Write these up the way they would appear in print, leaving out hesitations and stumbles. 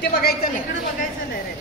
इथे बघायचं नाही, इकडे बघायचं नाही रे.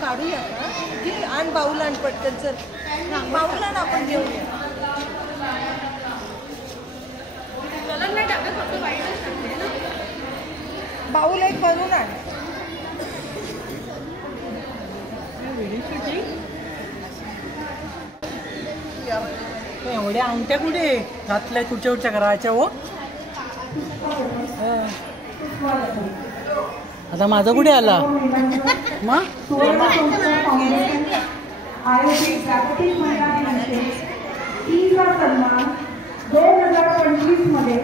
काढूया का की आण बाऊल आण पटकन. चल बाऊल आण आपण घेऊया. बाऊल एक बनवून आण. एवढ्या अंगठ्या कुठे घातल्या कुठच्या करायच्या हो. आता माझा कुठे आला मग. आयोजित जागतिक महिला दिनाचे 30वा सन्मान 2025 मध्ये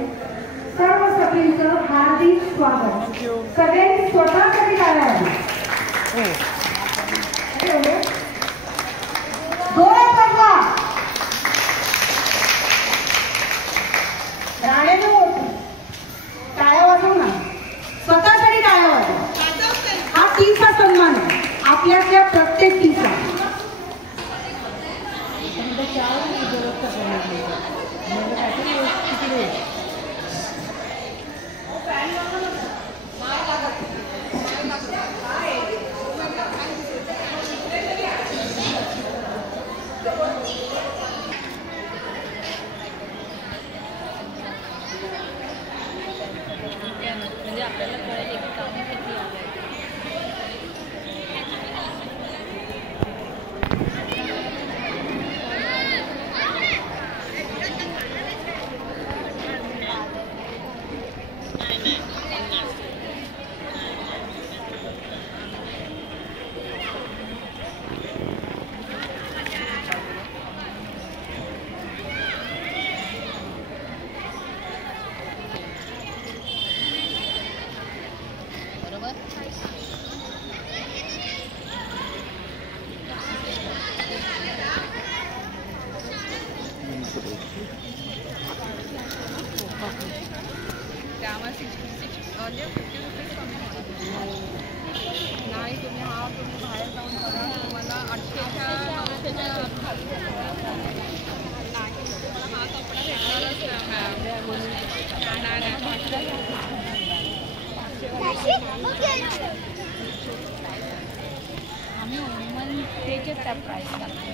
सर्व सखींचं हार्दिक स्वागत. सगळ्यांनी स्वतःसाठी करावं. राणेनो टाळ्या वाजवू ना. स्वतःसाठी टाळ्या वाजव. हा 30वा सन्मान आहे आपल्यातल्या प्रत्येकीचा. म्हणजे आपल्याला कळेल की काम किती आहे. त्यामुळे 50 रुपीज कमी नाही. तुम्ही बाहेर जाऊन बघा. तुम्हाला 800च्या 900च्या नाही. तुम्हाला हा कपडा भेटणारच आम्ही ओमन त्याचे त्या प्राईस लागतो.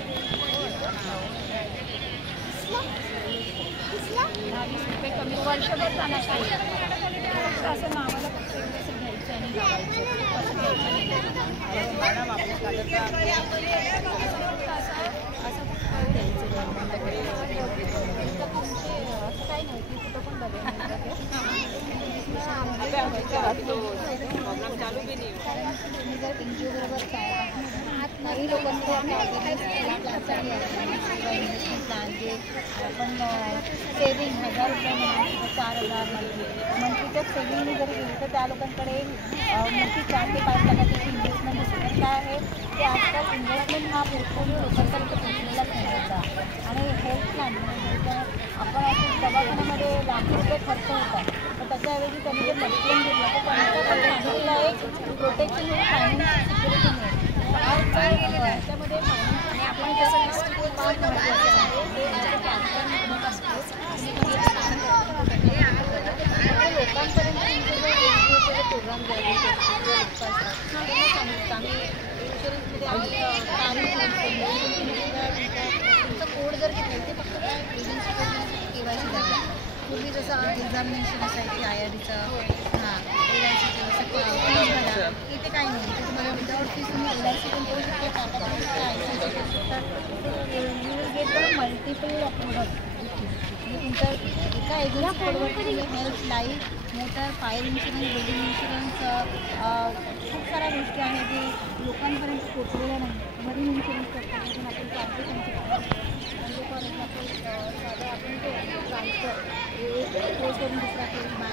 20 रुपये कमी वर्षभर जाणार काही असं नावाला फक्त कसं घ्यायचं आणि लावायचं असं घ्यायचं मॅडम आपल्या असं घ्यायचं गव्हर्नमेंटकडे असं काही नाही की कुठं पण बघायचं चालू बी नाही. तुम्ही जर एनजीओ बरोबर काही लोकांमध्ये प्लॅन जे आपण सेविंग 1000 रुपये म्हणून 4000 मंथलीच्या सेविंगने जरी गेली तर त्या लोकांकडे मोठी 4 ते 5 लाखाची इन्व्हेस्टमेंट असते. तर काय आहे की आजकाल इन्व्हेस्टमेंट हा पोर्टफोलिओ लोकांपर्यंत पोहोचलेला ठेवायचा आणि हेल्थ प्लॅन दवाखान्यामध्ये लाखो रुपये खर्च होतात, तर त्याच्याऐवजी त्यांनी जर लक्ष्मी दिलं तर त्यांच्या फॅमिलीला एक प्रोटेक्शन आणि फायनान्शियल सिक्युरिटी मिळेल. त्याच्यामध्ये फायनान्स आणि आपण जसं फार महत्त्वाचं आहे ते लोकांपर्यंत प्रोग्राम आम्ही इन्शुरन्समध्ये तुमचं कोड जर घेतलं ते फक्त काय एजन्सी KYC झालं. पूर्वी जसं एक्झामिनेशन असायची IRDचं LICचं जसं इथे काही नाही, तुम्हाला विदाउट फीस तुम्ही LIC पण करू शकतो, टाटा पण करू शकता. मल्टिपल अप्रुव्हल म्हणजे तुमचं एका एजन्सी कोडवरती तुम्ही health, life, motor, fire insurance, building insurance, खूप साऱ्या गोष्टी आहेत जी लोकांपर्यंत पोचलेल्या नाही. मरीन इन्शुरन्स करताना आपण चालतो म्हणजे फॉर एक्झाम्पल साधं आपण ते ट्रान्सफर पोस्ट करून दुसरा केस बाय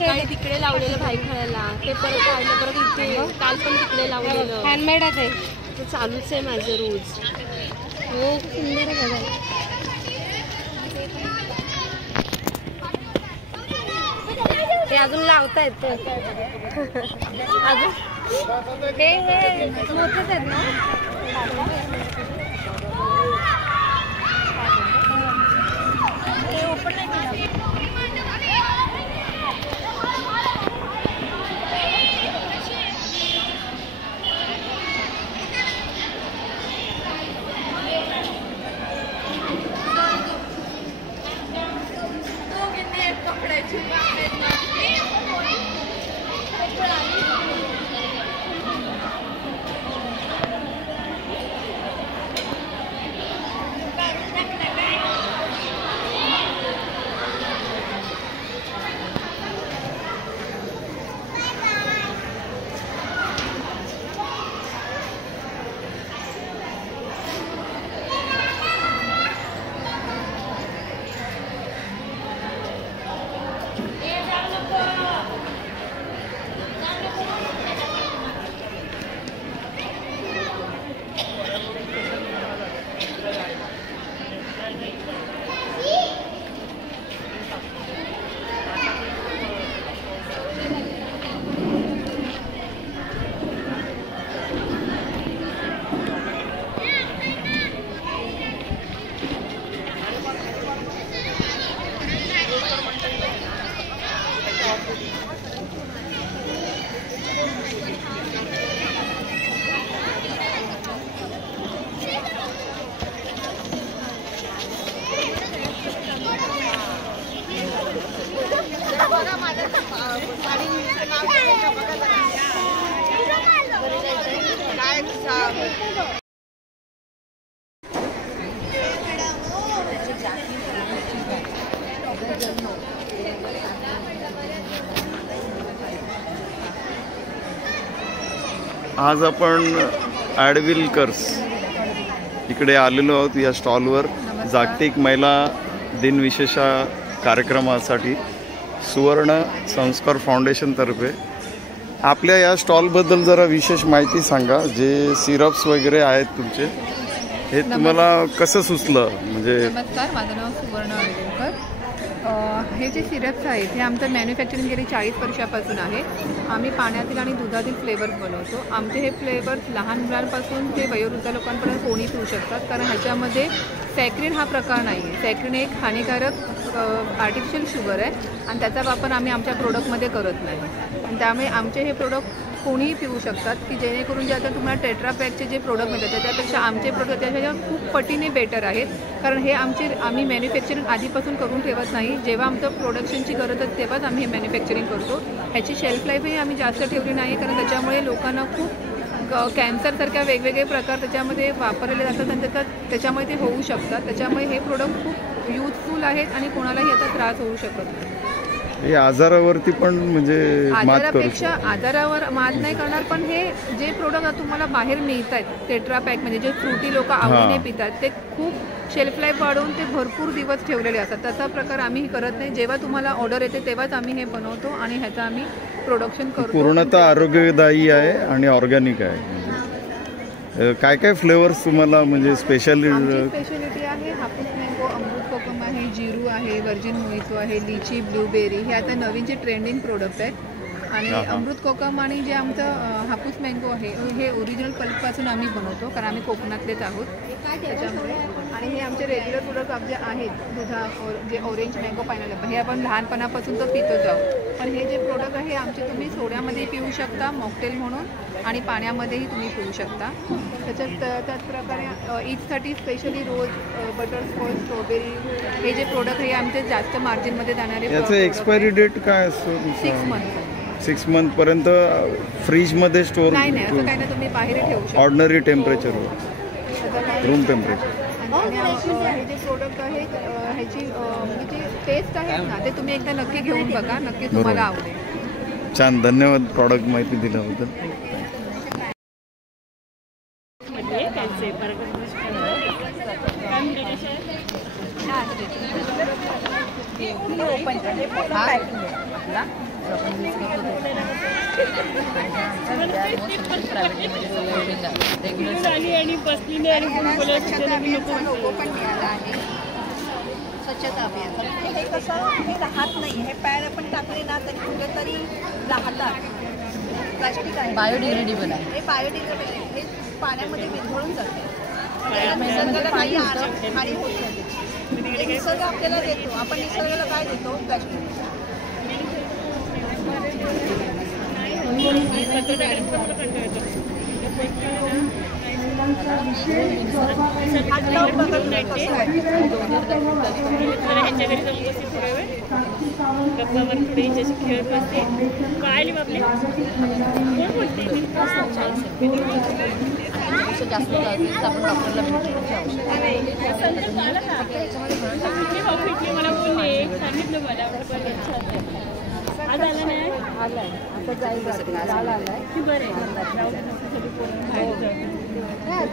काही तिकडे लावलेलं भाई खायला ते परत काढलं, परत इथे काल पण तिकडे लावलेलं हँडमेड आहे ते चालूच आहे माझं रोज. हो सुंदर आहे. ते अजून लावतायत ते अजून हे मोठेच आहेत ना. ते ओपन नाही केलं. आज आपण ॲडविलकर्स इकडे आलेलो आहोत या स्टॉलवर जागतिक महिला दिन विशेष कार्यक्रमासाठी. सुवर्ण संस्कार फाउंडेशनतर्फे. आपल्या या स्टॉलबद्दल जरा विशेष माहिती सांगा. जे सिरप्स वगैरे आहेत तुमचे, हे तुम्हाला कसं सुचलं? म्हणजे नमस्कार, माझं नाव सुवर्ण आळेकर. हे जे सिरप्स आहेत हे आमचं मॅन्युफॅक्चरिंग गेली 40 वर्षापासून आहे. आम्ही पाण्यातील आणि दुधातील फ्लेवर्स बनवतो. आमचे हे फ्लेवर्स लहान मुलांपासून ते वयोवृद्ध लोकांपर्यंत कोणी पिऊ शकतात, कारण ह्याच्यामध्ये सॅक्रिन हा प्रकार नाही आहे. सॅक्रिन एक हानिकारक आर्टिफिशियल शुगर आहे आणि त्याचा वापर आम्ही आमच्या प्रोडक्टमध्ये करत नाही. आणि त्यामुळे आमचे हे प्रोडक्ट कोणीही पिऊ शकतात, की जेणेकरून जे आता तुम्हाला टेट्रापॅकचे जे प्रोडक्ट मिळतात त्याच्यापेक्षा आमचे प्रोडक्ट त्याच्या खूप पटीने बेटर आहेत. कारण हे आम्ही मॅन्युफॅक्चरिंग आधीपासून करून ठेवत नाही. जेव्हा आमचं प्रोडक्शनची गरज असते तेव्हाच आम्ही हे मॅन्युफॅक्चरिंग करतो. ह्याची शेल्फ लाईफही आम्ही जास्त ठेवली नाही, कारण त्याच्यामुळे लोकांना खूप कॅन्सरसारख्या वेगवेगळे प्रकार त्याच्यामध्ये वापरलेले जातात आणि त्याच्यामुळे ते होऊ शकतात. त्याच्यामुळे हे प्रोडक्ट खूप युजफुल आहेत आणि कोणालाही याचा त्रास होऊ शकत नाही. हे आजारावरती पण म्हणजे आजारापेक्षा आजारावर मात नाही करणार, पण हे जे प्रोडक्ट तुम्हाला बाहेर मिळत आहेत टेट्रापॅक म्हणजे जे फ्रुटी लोक आवडीने पितात ते खूप शेल्फ लाईफ वाढवून ते भरपूर दिवस ठेवलेले असतात. तसा प्रकार आम्ही करत नाही. जेव्हा तुम्हाला ऑर्डर येते तेव्हाच आम्ही हे बनवतो आणि ह्याचं आम्ही प्रोडक्शन करतो. पूर्णतः आरोग्यदायी आहे आणि ऑर्गॅनिक आहे. काय काय फ्लेवर्स तुम्हाला म्हणजे स्पेशालिटी आहे? हापूस मँगो, अमृत कोकम आहे, जिरू आहे, वर्जिन मोहितो आहे, लिची, ब्लूबेरी हे आता नवीन जे ट्रेंडिंग प्रोडक्ट आहेत. आणि अमृत कोकम आणि जे आमचं हापूस मँगो आहे हे ओरिजिनल पल्पपासून आम्ही बनवतो, कारण आम्ही कोकणातलेच आहोत त्याच्यामुळे. आणि हे आमचे रेग्युलर प्रोडक्ट जे आहेत जे ऑरेंज मँगो पायनॅपल हे आपण लहानपणापासून तर पितोच आहोत. पण हे जे प्रोडक्ट आहे आमचे तुम्ही सोड्यामध्ये पिऊ शकता मॉकटेल म्हणून, आणि पाण्यामध्येही तुम्ही पिऊ शकता. त्याचप्रकारे ईदसाठी स्पेशली रोज, बटरस्कॉच, स्ट्रॉबेरी हे जे प्रोडक्ट हे आमचे जास्त मार्जिनमध्ये जाणारे. याचं एक्सपायरी डेट काय असतो? 6 मंथ. 6 मंथ पर्यंत फ्रीजमध्ये स्टोर नाही असं काही नाही, तुम्ही बाहेर ठेवू शकता ऑर्डिनरी टेम्परेचरवर, रूम टेम्परेचर. हे जे प्रोडक्ट आहेत ह्याची म्हणजे टेस्ट आहेत ना ते तुम्ही एकदा नक्की घेऊन बघा, नक्की तुम्हाला आवडेल. छान, धन्यवाद प्रॉडक्ट माहिती दिल्याबद्दल. स्वच्छता अभियान हे कसं हे राहत नाही. हे पॅड आपण टाकले ना तरी कुठेतरी राहतात. प्लास्टिक आहे, बायोडिग्रेडेबल आहे. हे बायोडिग्रेडेबल आहे, हे पाण्यामध्ये विरघळून जाते. निसर्गाला काही हानी होत नाही. निसर्ग आपल्याला देतो, आपण निसर्गाला काय देतो? प्लास्टिक.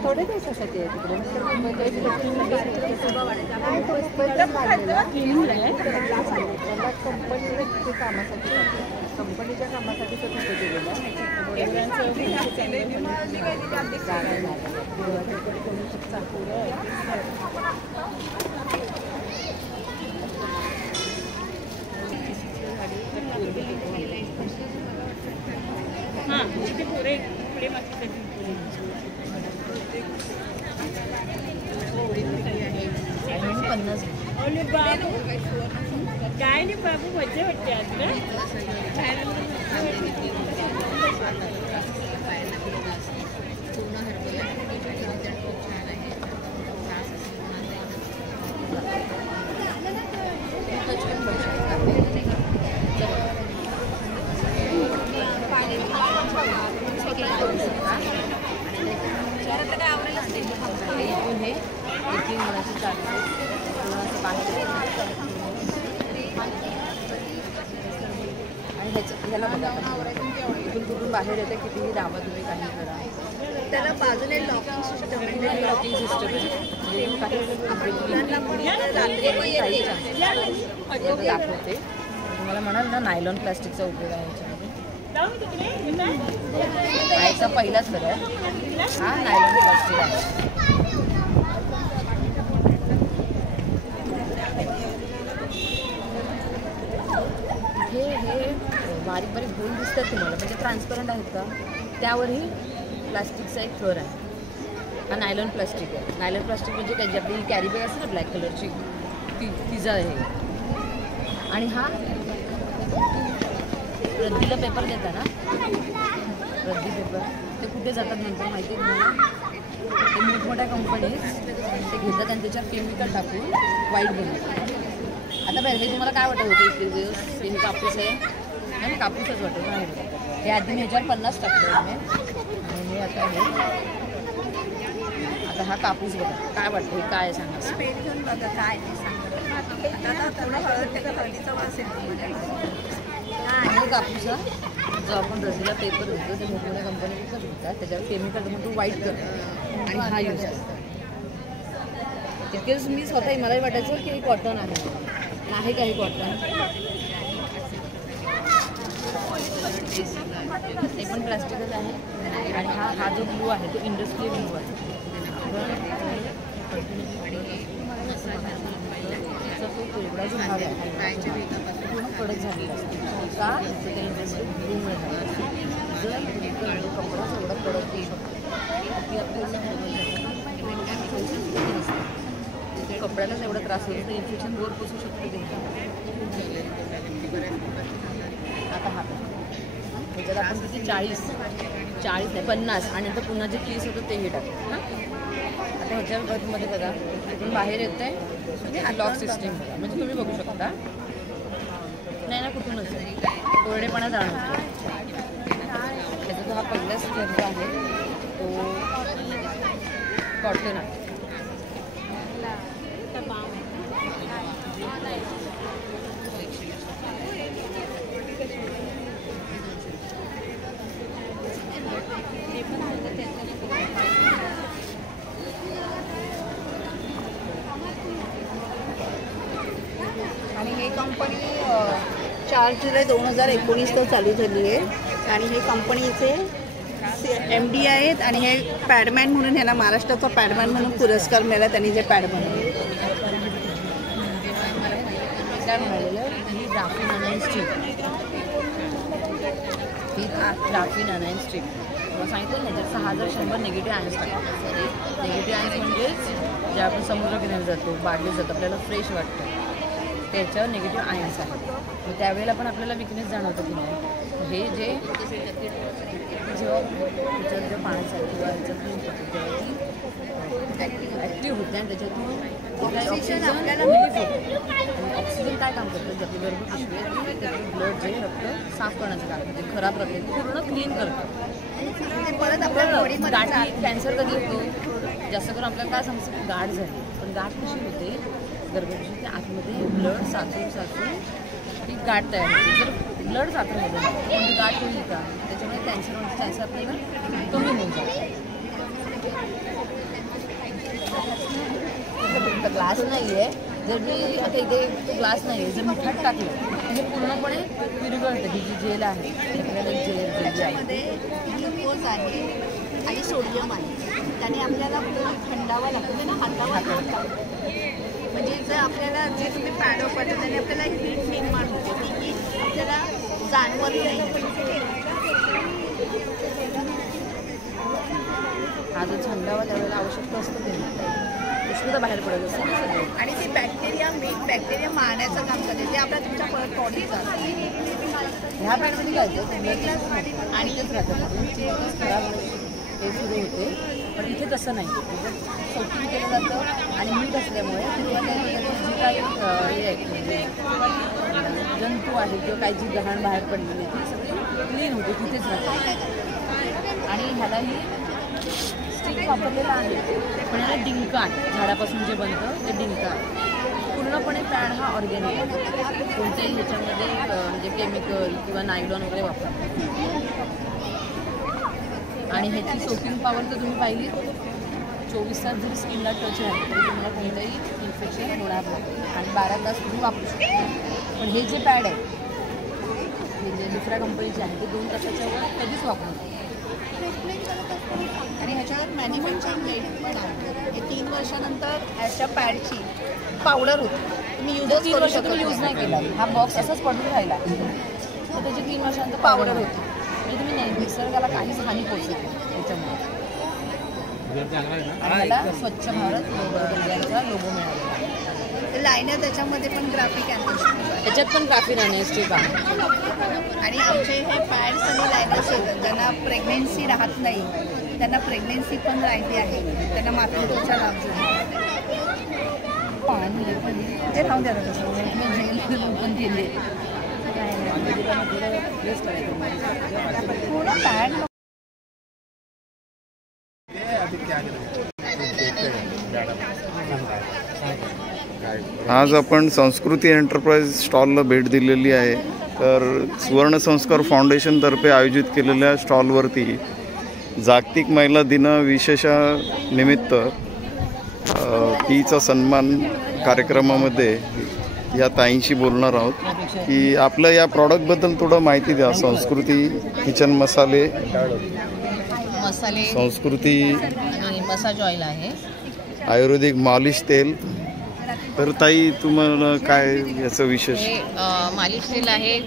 थोडे दिवसासाठी आहे कंपनीच्या कामासाठी काय नाही बाबू, मजा वाटते आज ना. ह्याला बघा इथून कुठून बाहेर येतं, कितीही दाबा तुम्ही काही करा. त्याला बाजूने लॉकिंग सिस्टम आहे. लॉकिंग सिस्टम आहे काही दाखवते. तुम्हाला म्हणाल ना नायलॉन प्लास्टिकचा उपयोग आहे याच्यामध्ये. याचा पहिलाच थर आहे हा नायलॉन प्लास्टिक आहे. हे बारीक बारीक होल दिसतात तुम्हाला म्हणजे ट्रान्सपरंट आहेत का, त्यावरही प्लास्टिकचा एक थर आहे. हा नायलॉन प्लास्टिक आहे. नायलॉन प्लास्टिक म्हणजे त्याची आपली कॅरी बॅग असते ना ब्लॅक कलरची तिचा आहे. आणि हा रद्दीला पेपर देता ना, रद्दी पेपर ते कुठे जातात नंतर माहिती आहे तुम्हाला, ते मोठमोठ्या कंपनीज ते घेतात आणि त्याच्यावर केमिकल टाकून वाईट बनवतात. आता बरं हे तुम्हाला काय वाटत होतं इतके दिवस हे कापूस आहे नाही, कापूसच वाटत नाही. हे आधी मी ह्याच्यावर 50 टाकतो आणि हे आता हा कापूस बघा काय वाटतं हे काय सांगा. घेऊन बघा काय हे कापूस जो आपण रसीला पेपर होतो ते मोठमोठ्या कंपनी विकत होतात, त्याच्यावर केमिकल म्हणून तो वाईट करतो आणि हा यूज करतो. तितकेच मी स्वतःही मलाही वाटायचं की हे कॉटन आहे काही कॉटन. ते पण प्लास्टिकच आहे. आणि हा जो ब्लू आहे तो इंडस्ट्रियल ब्लू आहे. तो वेगळा जो भाग आहे पूर्ण कडक झालेला असतो का, तर त्या इंडस्ट्रियल ब्लूमुळे झाला. जर कपडा एवढा कडक येऊ शकतो की आपल्याला कपड्यालाच एवढा त्रास होतो तर इन्फेक्शन वर पोचू शकतो ते. आता हा त्याच्यात आपण किती 40 नाही 50 आणि नंतर पुन्हा जे केस होतं तेही टाकतो हां. आता ह्याच्या मध्ये बघा तिथून बाहेर येतं आहे लॉक सिस्टीम बघा, म्हणजे तुम्ही बघू शकता नाही ना कुठूनच कोरडेपणा जाणवतो. त्याचा जो हा पहिला स्टेप आहे तो कॉटन आहे. आणि हे कंपनी 4 जुलै 2019 चालू झाली आहे. आणि हे कंपनीचे MD आहेत आणि हे पॅडमॅन म्हणून ह्यांना महाराष्ट्राचा पॅडमॅन म्हणून पुरस्कार मिळाला त्यांनी जे पॅड बनवले. काय म्हणालेलं ही ग्राफीन अनाइन स्ट्रीप, ही ग्राफीन अनाइन स्ट्रीप मला सांगितलं ना ह्याच्यात 6100 निगेटिव्ह आयन्स टाकतात. निगेटिव्ह आयन्स म्हणजेच जे आपण समुद्रकिनारी जातो बागेत जातो आपल्याला फ्रेश वाटतं त्याच्यावर निगेटिव्ह आयन्स आहेत. मग त्यावेळेला पण आपल्याला विकनेस जाणवतं की नाही. हे जे जेव्हा त्याच्यात जे पाण्याचं किंवा ह्याच्यातून जेव्हा ती ॲक्टिव्ह होते आणि त्याच्यातून ऑक्सिजन आपल्याला रिलीफ होतं. ऑक्सिजन काय काम करतं, जे आपली गर्भ पिशवी आहे त्यातलं ब्लड जे रक्त साफ करण्याचं काम करते, खराब रक्त पूर्ण क्लीन करतं. परत आपल्याला गाठी कॅन्सर कधी होतो जास्त करून आपल्याला काय समजतं गाठ झाली, पण गाठ कशी होते गर्भपिशवीच्या आतमध्ये ब्लड साचून ती गाठ तयार होते. जर ब्लड साचून होतं पण ती गाठ होईल का, त्याच्यामुळे कॅन्सर होण्याचे चान्सेस आपल्याला कमी होऊन जातात. ग्लास नाही आहे, जर मी आता इथे ग्लास नाही आहे, जर मिठात टाकलं तर हे पूर्णपणे विरघळतं. ही जी जेल आहे आपल्याला त्याच्यामध्ये ग्लुकोज आहे आणि सोडियम आहे. त्याने आपल्याला थंडावा लागतो ना, हातावा लागतो. म्हणजे जर आपल्याला जे तुम्ही पॅड वापरता त्याने आपल्याला हीट निर्माण होते, ती हीट आपल्याला जाणवत नाही. हा जो थंडावा त्यावेळेला आवश्यकता असतं ते उष्णता बाहेर पडत असते ना सगळे. आणि ते बॅक्टेरिया बॅक्टेरिया मारण्याचं काम करते, ते आपल्या तुमच्या परत बॉडीत जातं. ह्या पॅडमध्ये काय होतं आणि तेच राहतं खराब ते सुरू होते. पण इथे तसं नाही आहे, तिथे सोटिंग केलं जातं आणि मीठ असल्यामुळे जी काही हे म्हणजे जंतू आहेत किंवा काही जी घाण बाहेर पडलेली ती सगळी क्लीन होते, तिथेच राहते. आणि ह्यालाही स्टील वापरलेलं आहे पण याला डिंक आहे, झाडापासून जे बनतं ते डिंक आहे. पूर्णपणे पॅड हा ऑर्गॅनिक आहे, कोणत्याही ह्याच्यामध्ये म्हणजे केमिकल किंवा नायलॉन वगैरे वापरतात. आणि ह्याची सोकिंग पॉवर तर तुम्ही पाहिली 24 तास जरी स्किनला टच आहे तरी तुम्हाला कोणतंही इन्फेक्शन होणार नाही आणि 12 तास तुम्ही वापरू शकता. पण हे जे पॅड आहे म्हणजे दुसऱ्या कंपनीची आहे ती 2 तासाच्या वर कधीच वापरू नये. आणि ह्याच्यावर मॅन्युफॅक्चरिंग पण आहे. हे 3 वर्षानंतर ह्याच्या पॅडची पावडर होती. तुम्ही यूजच 3 करू वर्ष शकत तुम्ही यूज नाही केला, हा बॉक्स असाच पडून राहिला तर त्याची 3 वर्षानंतर पावडर होती. म्हणजे तुम्ही नाही निसर्गाला काहीच हानी पोचत नाही त्याच्यामुळे. मला स्वच्छ भारत लोगोचा लोगो मिळाला. लायनर त्याच्यामध्ये पण ग्राफिक आहे. त्याच्यात पण ग्राफिक आहे स्ट्रीप आहे. आणि आमचे हे पॅड्स आणि लायनर्स आहेत ज्यांना प्रेग्नेन्सी राहत नाही, त्यांना प्रेग्नेन्सी पण राहिली आहे, त्यांना मातृत्वाचा लाभ झाला. पाणी पण ते राहून द्या तसं जेल ओपन केले पूर्ण पॅड. आज आपण संस्कृती एंटरप्राइज स्टॉलला भेट दिलेली आहे. तर सुवर्ण संस्कार फाउंडेशनतर्फे आयोजित केलेल्या स्टॉलवरती जागतिक महिला दिन विशेषानिमित्त तीचा सन्मान कार्यक्रमामध्ये या ताईंशी बोलणार आहोत की आपल्या या प्रॉडक्टबद्दल थोडं माहिती द्या. संस्कृती किचन मसाले, संस्कृती आणि मसाज ऑइल आहे, आयुर्वेदिक मालिश तेल. तर ताई तुम्हाला काय याचं विशेष? हे मालिश तेल आहे.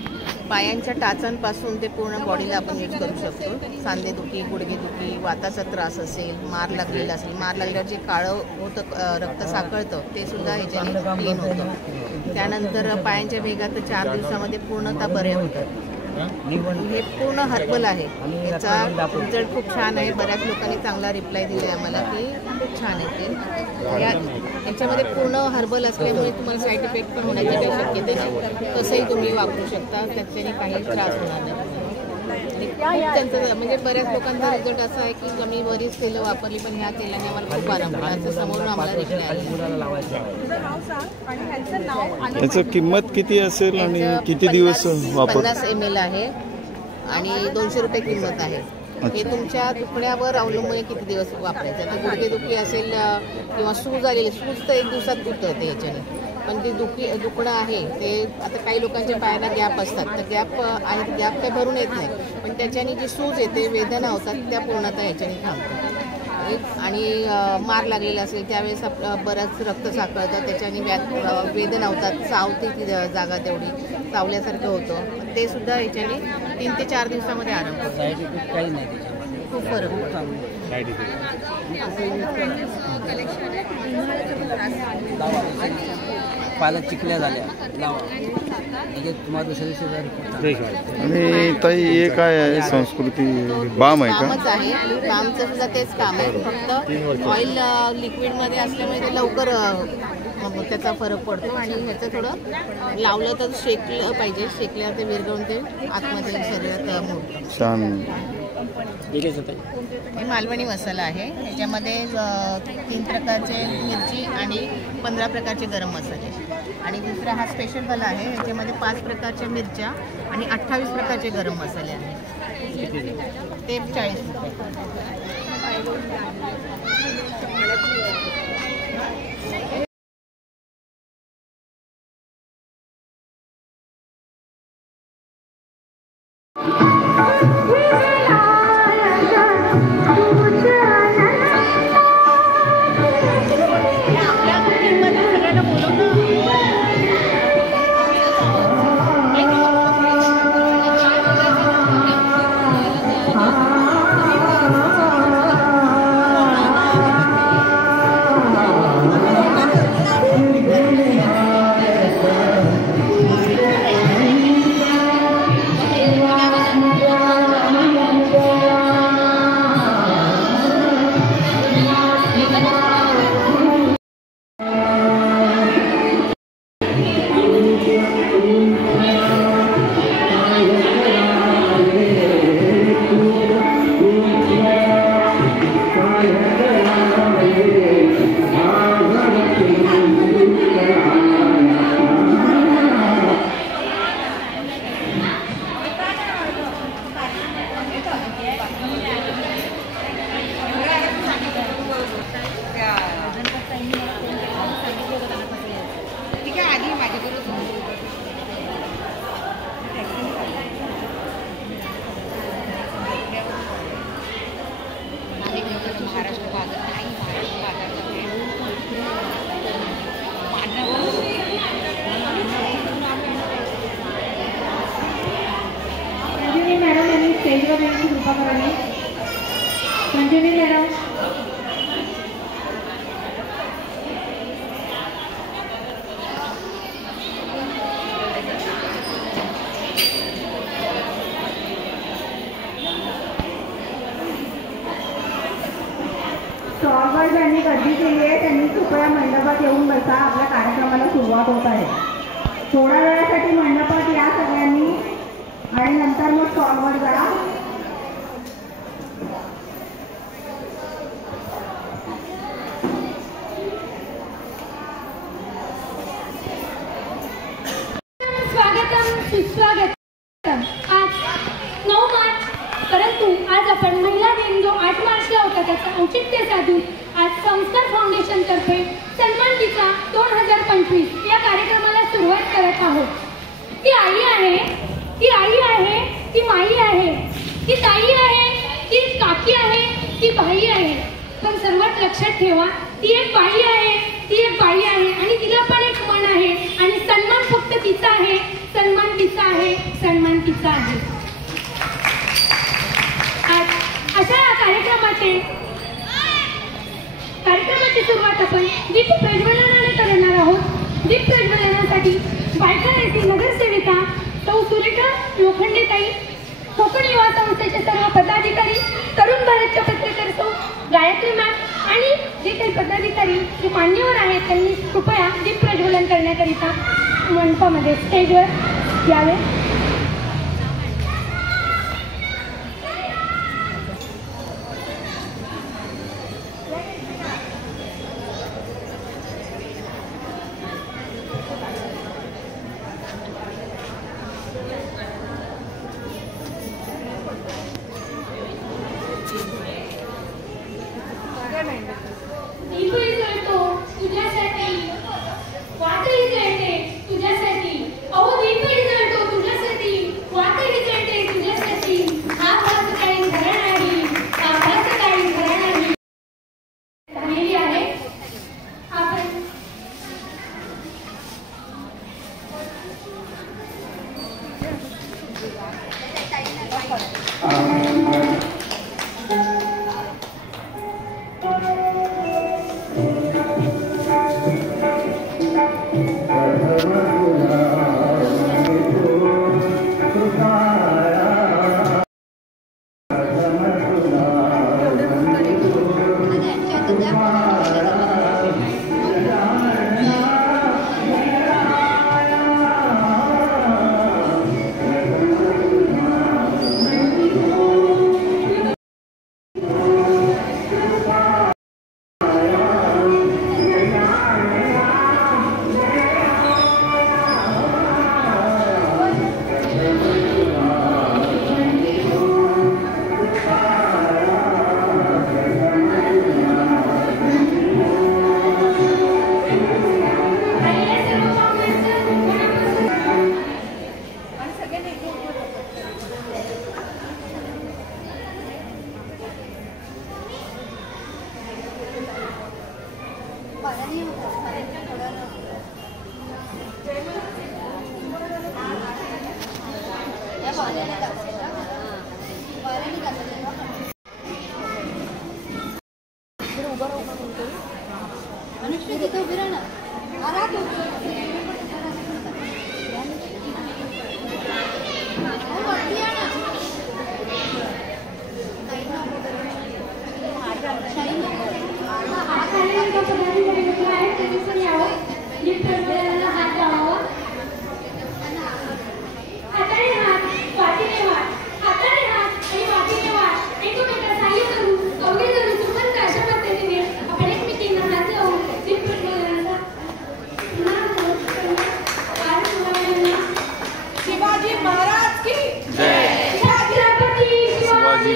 पायांच्या टाचांपासून ते पूर्ण बॉडीला आपण यूज करू शकतो. सांधेदुखी, गुडघेदुखी, वाताचा त्रास असेल, मार लागलेला असेल, मार लागल्यावर जे काळं होतं रक्त साकळतं ते सुद्धा ह्याच्याने क्लीन होतं. त्यानंतर पायांच्या भेगा तर 4 दिवसामध्ये पूर्णतः बरे होतात. हे पूर्ण हर्बल आहे. याचा रिझल्ट खूप छान आहे. बऱ्याच लोकांनी चांगला रिप्लाय दिला आहे आम्हाला की खूप छान आहे ते. याच्यामध्ये पूर्ण हर्बल असल्यामुळे तुम्हाला साईड इफेक्ट पण होण्याची काही शक्यता नाही. तसंही तुम्ही वापरू शकता, त्याच्याने काही त्रास होणार नाही. त्यांचं म्हणजे बऱ्याच लोकांचा रिझल्ट असा आहे की आम्ही बरीच तेलं वापरली पण ह्या तेलाने आम्हाला खूप आराम पडला असं समोरून आम्हाला रिप्लाय आला. याचं किंमत किती असेल आणि किती दिवस वापर? 50 ml आहे आणि 200 रुपये किंमत आहे. हे तुमच्या दुखण्यावर अवलंबून किती दिवस वापरायचं. आता गुडघेदुखी असेल किंवा सूज आलेली, सूज तर 1 दिवसात उतरते याच्याने. पण ते दुखणं आहे ते आता काही लोकांच्या पायांना गॅप असतात तर गॅप आहे, गॅप काही भरून येत नाही पण त्याच्याने जी सूज येते, वेदना होतात त्या पूर्णतः याच्याने थांबतात. आणि मार लागलेला असेल त्यावेळेस बरंच रक्त साकळतं, त्याच्याने वेदना होतात, चावते ती जागा तेवढी चावल्यासारखं होतं. ते सुद्धा याच्याने 3 ते 4 दिवसामध्ये आराम होतो. खूप फरक पडतो. पालक चिकल्या झाल्या म्हणजे तुम्हाला आणि ताई हे काय आहे? संस्कृती बाम आहे कामच आहे. बामचं सुद्धा तेच काम आहे, फक्त ऑइल लिक्विडमध्ये असल्यामुळे ते लवकर त्याचा फरक पडतो. आणि ह्याचं थोडं लावलं तर शेकलं पाहिजे, शेकल्यावर ते विरघळून ते आतमध्ये शरीरात मोडतं. छान. हे मालवणी मसाला आहे. ह्याच्यामध्ये 3 प्रकारचे मिरची आणि 15 प्रकारचे गरम मसाले. आणि दुसरा हा स्पेशल वाला आहे. ह्याच्यामध्ये 5 प्रकारच्या मिरच्या आणि 28 प्रकारचे गरम मसाले आहेत. ते 40 रुपये. स्टेजवर येण्याची कृपा करावी. संजीवनी मॅडम. स्टॉलवर ज्यांनी गर्दी केली आहे त्यांनी कृपया मंडपात येऊन बसा. आपल्या कार्यक्रमाला सुरुवात होत आहे. थोड्या वेळासाठी मंडपात या सगळ्यांनी आणि नंतर मग स्टॉलवर जा. स्वागतम सुस्वागतम. आज 9 मार्च, परंतु आज आपण महिला दिन जो 8 मार्चला होता त्याचं औचित्य साधून आज संस्कार फाउंडेशन तर्फे सन्मान दिसा 2025 या कार्यक्रमाला सुरुवात करत आहोत. ती आई आहे, ती आई आहे, ती माई आहे, ती ताई आहे, ती काकी आहे, ती बाई आहे. पण सर्वात लक्षात ठेवा, ती एक बाई आहे, ती एक बाई आहे आणि तिला पण एक मन आहे आणि सन्मान फक्त तिचा आहे, सन्मान तिचा आहे, सन्मान तिचा आहे. अशा कार्यक्रमाची सुरुवात आपण दीप प्रज्वलनाने करणार आहोत. दीप प्रज्वलनासाठी बायका येथील नगरसेविका सौ सुरेखा लोखंडेताई, कोकण युवा संस्थेचे सर्व पदाधिकारी, तरुण भारतच्या पत्रकार सौ गायत्री मॅम आणि जे काही पदाधिकारी जे मान्यवर आहेत त्यांनी कृपया दीप प्रज्वलन करण्याकरिता मंडपामध्ये स्टेजवर यावे. दीपही जळतो तुझ्यासाठी, वाटही जळते तुझ्यासाठी. अहो दीपही जळतो तुझ्यासाठी, वाटही जळते तुझ्यासाठी. आभास काही खरा नाही, आभास काही खरा नाही झालेली आहे. आपण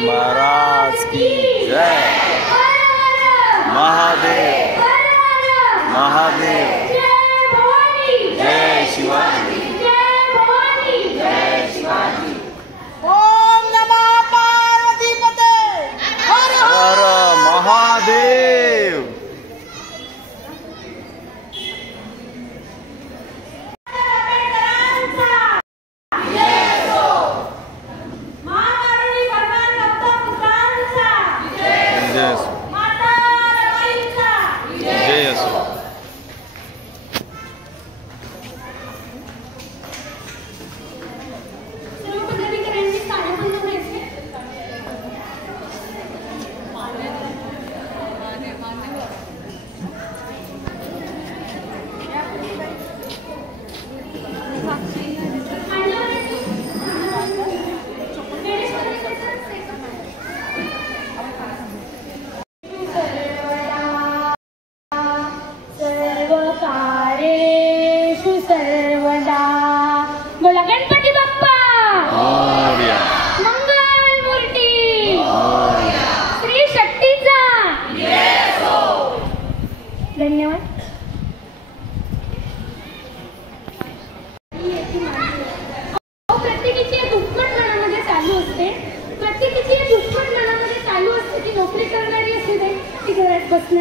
महाराज की जय. महादेव महादेव. जय शिवाजी. जय शिवाजी. ओम नमः पार्वतीपते. हर हर महादेव. महाकारुणी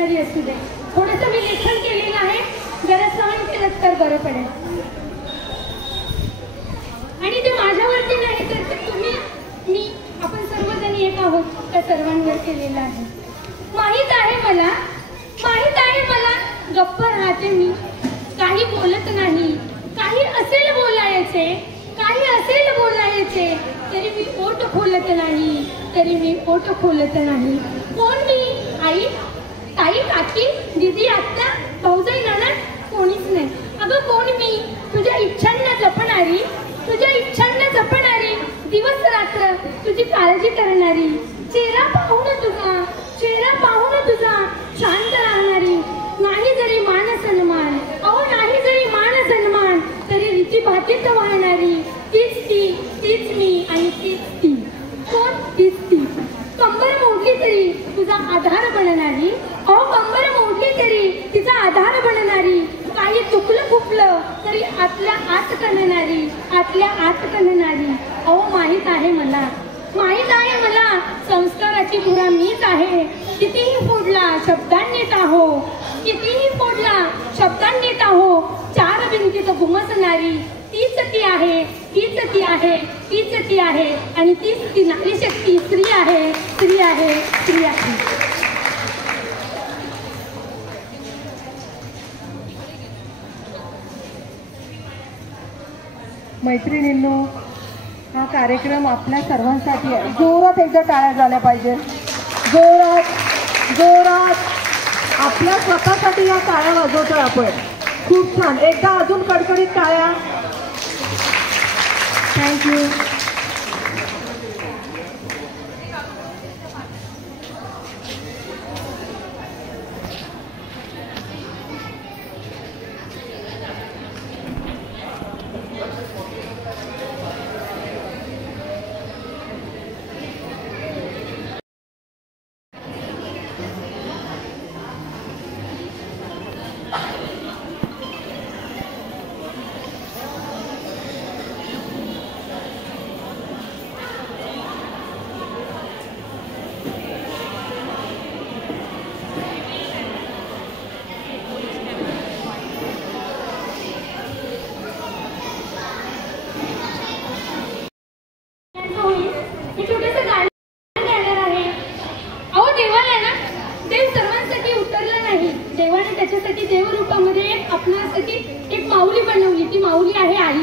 बोलणारी असू दे. थोडंसं मी लेखन केलेलं आहे, जरा सहन केलं तर बरं पडेल. आणि ते माझ्यावरती नाही तर ते तुम्ही मी आपण सर्वजण एक आहोत त्या सर्वांवर केलेलं आहे. माहीत आहे मला गप्प राहते मी, काही बोलत नाही. काही असेल बोलायचे तरी मी ओठ खोलत नाही. कोण मी? आई, ताई, काकी, दीदी, आत्या, भाऊजाई, नणंद? कोणीच नाही. अगं कोण मी? तुझ्या इच्छांना जपणारी, दिवस रात्र तुझी काळजी करणारी, चेहरा पाहून तुझा शांत राहणारी. नाही जरी मान सन्मान तरी रीती भातीत वाहणारी. तीच मी आणि तीच ती. कोण? तीच ती. कंबर मोडली तरी तुझा आधार बनणारी. कंबर मोडली तरी तिचा आधार बनणारी. काही चुकलं खुपलं तरी आतल्या आत कणणारी. माहीत आहे मला संस्काराची धुरा मीच आहे. कितीही फोडला शब्दांनी टाहो, चार भिंतीत घुमसणारी. तीच ती आहे आणि तीच ती नारी शक्ती. स्त्री आहे. मैत्रिणींनो, हा कार्यक्रम आपल्या सर्वांसाठी आहे. जोरात एकदा टाळ्या झाल्या पाहिजे. जोरात आपल्या स्वतःसाठी या टाळ्या वाजवतोय आपण. खूप छान. एकदा अजून कडकडीत टाळ्या. थँक्यू. त्याच्यासाठी देवरूपामध्ये आपल्यासाठी एक माऊली बनवली. ती माऊली आहे आई.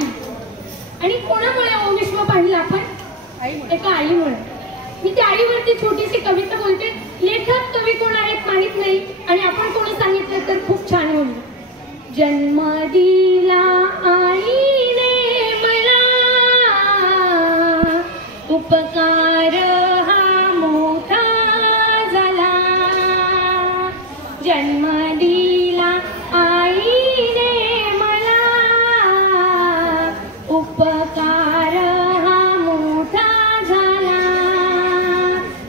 आणि कोणामुळे विश्व पाहिलं आपण? एका आईमुळे. मी त्या आईवरती छोटीशी कविता बोलते. लेखक कवी कोण आहेत माहित नाही, आणि आपण कोणी सांगितलं तर खूप छान होईल. जन्म दिला आईने मला, उपकार हा मोठा झाला. जन्म दिला आईने मला, उपकार हा मोठा झाला.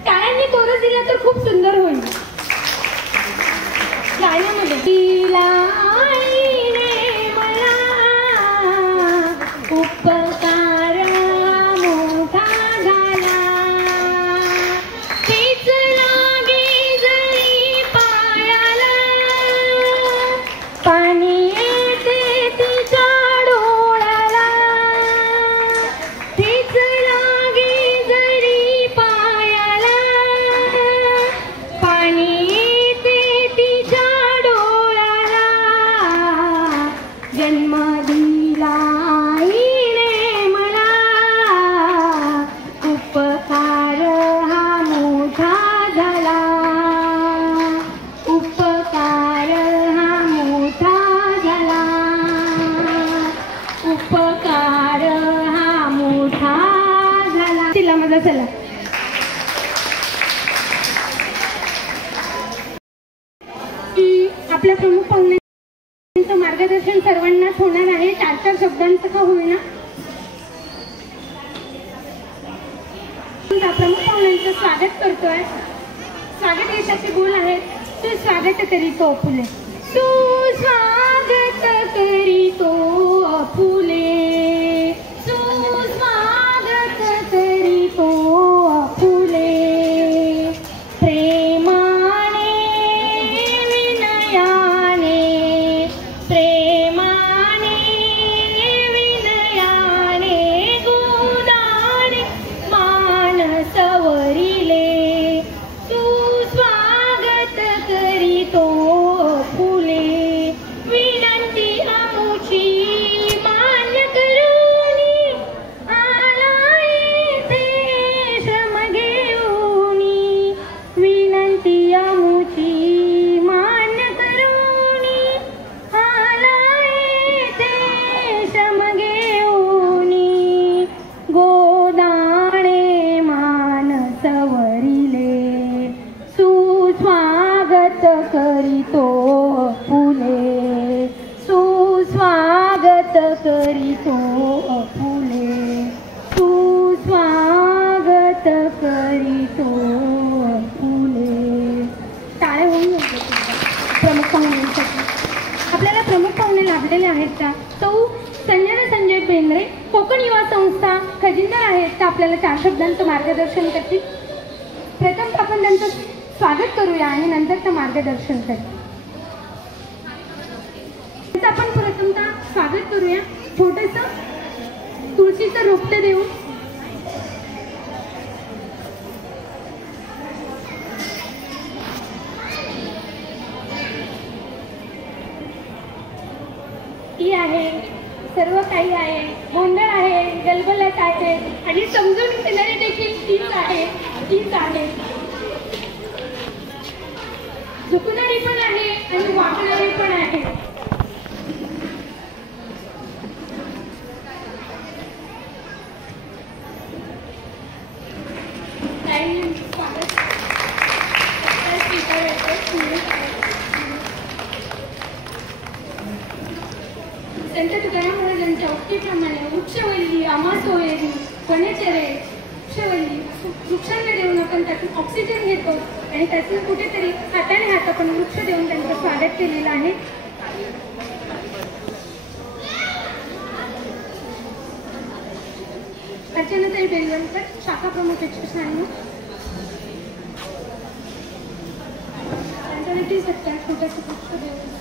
टाळ्यांनी कोरस दिला तर खूप सुंदर होईल. गाण्यामध्ये दिला आईने मला, उपकार हा मोठा झाला. तेच लागे जरी पायाला, पाणी येते तिच्या डोळ्याला. तेच लागे जरी पायाला, पाणी येते तिच्या डोळ्याला. जन्म दिला आईने मला, उपकार हा मोठा झाला. उपकार हा मोठा झाला. उपकार हा मोठा झाला. तिला माझा चला. आपल्या प्रमुख पाहुण्यांचं मार्गदर्शन सर्वांनाच होणार आहे. 4 शब्दांचं का होईना. प्रमुख पाहुण्यांचं स्वागत करतोय. स्वागत यशाचे बोल आहेत. सुस्वागत करीतो फुले, सुस्वागत करीतो फुले, सुस्वागत करीतो फुले. प्रेमाने कोकण युवा संस्था खजिनदार आहेत ते आपल्याला 4 शब्दांचं मार्गदर्शन करतील. प्रथम आपण त्यांचं स्वागत करूया आणि नंतरचं मार्गदर्शन करतील. आपण प्रथमतः स्वागत करूया. छोटंसं तुळशीचं रोपटं देऊ. ती आहे, सर्व काही आहे, गोंधळ आहे, गलबलाट आहे आणि समजून घेणारी देखील तीच आहे. झुकणारी पण आहे आणि वाकणारी पण आहे. संत तुकाराम महाराजांच्या उक्तीप्रमाणे वृक्षवल्ली आम्हा सोयरी वनचरे वृक्षवल्ली वृक्षांना देऊन आपण त्यातून ऑक्सिजन घेतो आणि त्यातून कुठेतरी हाताने हात आपण वृक्ष देऊन त्यांचं स्वागत केलेलं आहे. अर्चनाताई बेलवणकर शाखा प्रमुख यशस्वी त्यांच्याकडे 30 सेकंद छोटंसं वृक्ष देऊन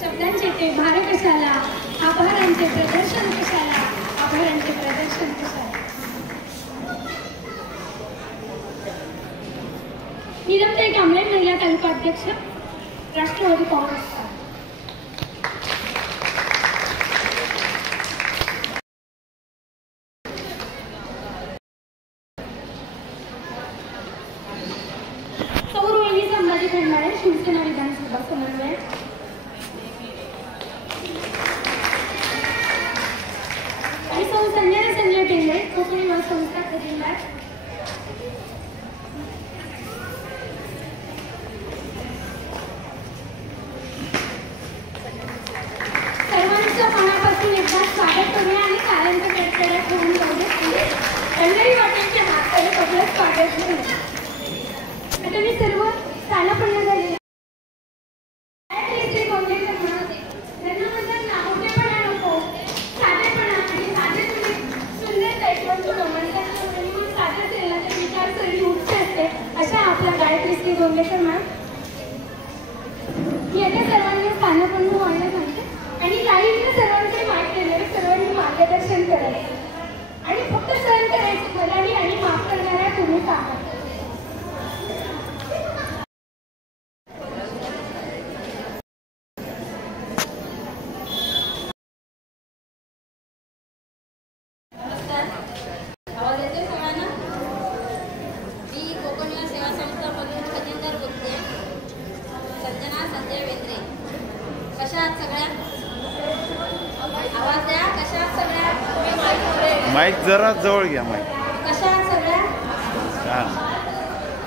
शब्दांचे ते भार कशाला, आभारांचे प्रदर्शन कशाला, आभारांचे प्रदर्शन कशाला. नीलमताई कांबळे महिला तालुका अध्यक्ष राष्ट्रवादी काँग्रेस. सौरवणी संभाजी खंडाळे शिवसेना विधानसभा समन्वय. संजय टेंगळे कोकण युवा संस्था खजिनदार. सर्वांच्या मनापासून एकदा स्वागत करूया आणि कायमचं कडकड्यात ठेवून जाऊया. कन्नडी वाटेचे हात तरी आपलं स्वागत करूया. आता मी सर्व स्थानापन्न झाले. अशा आपल्या गायत्री श्री गोंडेकर मॅम मी आता सर्वांनी स्थानापन्न व्हायला सांगते आणि गाईंना सर्वांचे मार्ग केलेले सर्वांनी मार्गदर्शन करायचं आणि फक्त सहन करायचं फलानी आणि माफ करणाऱ्या तुम्ही आहात. माईक जरा जवळ घ्या. माईक कशा सगळ्या छान.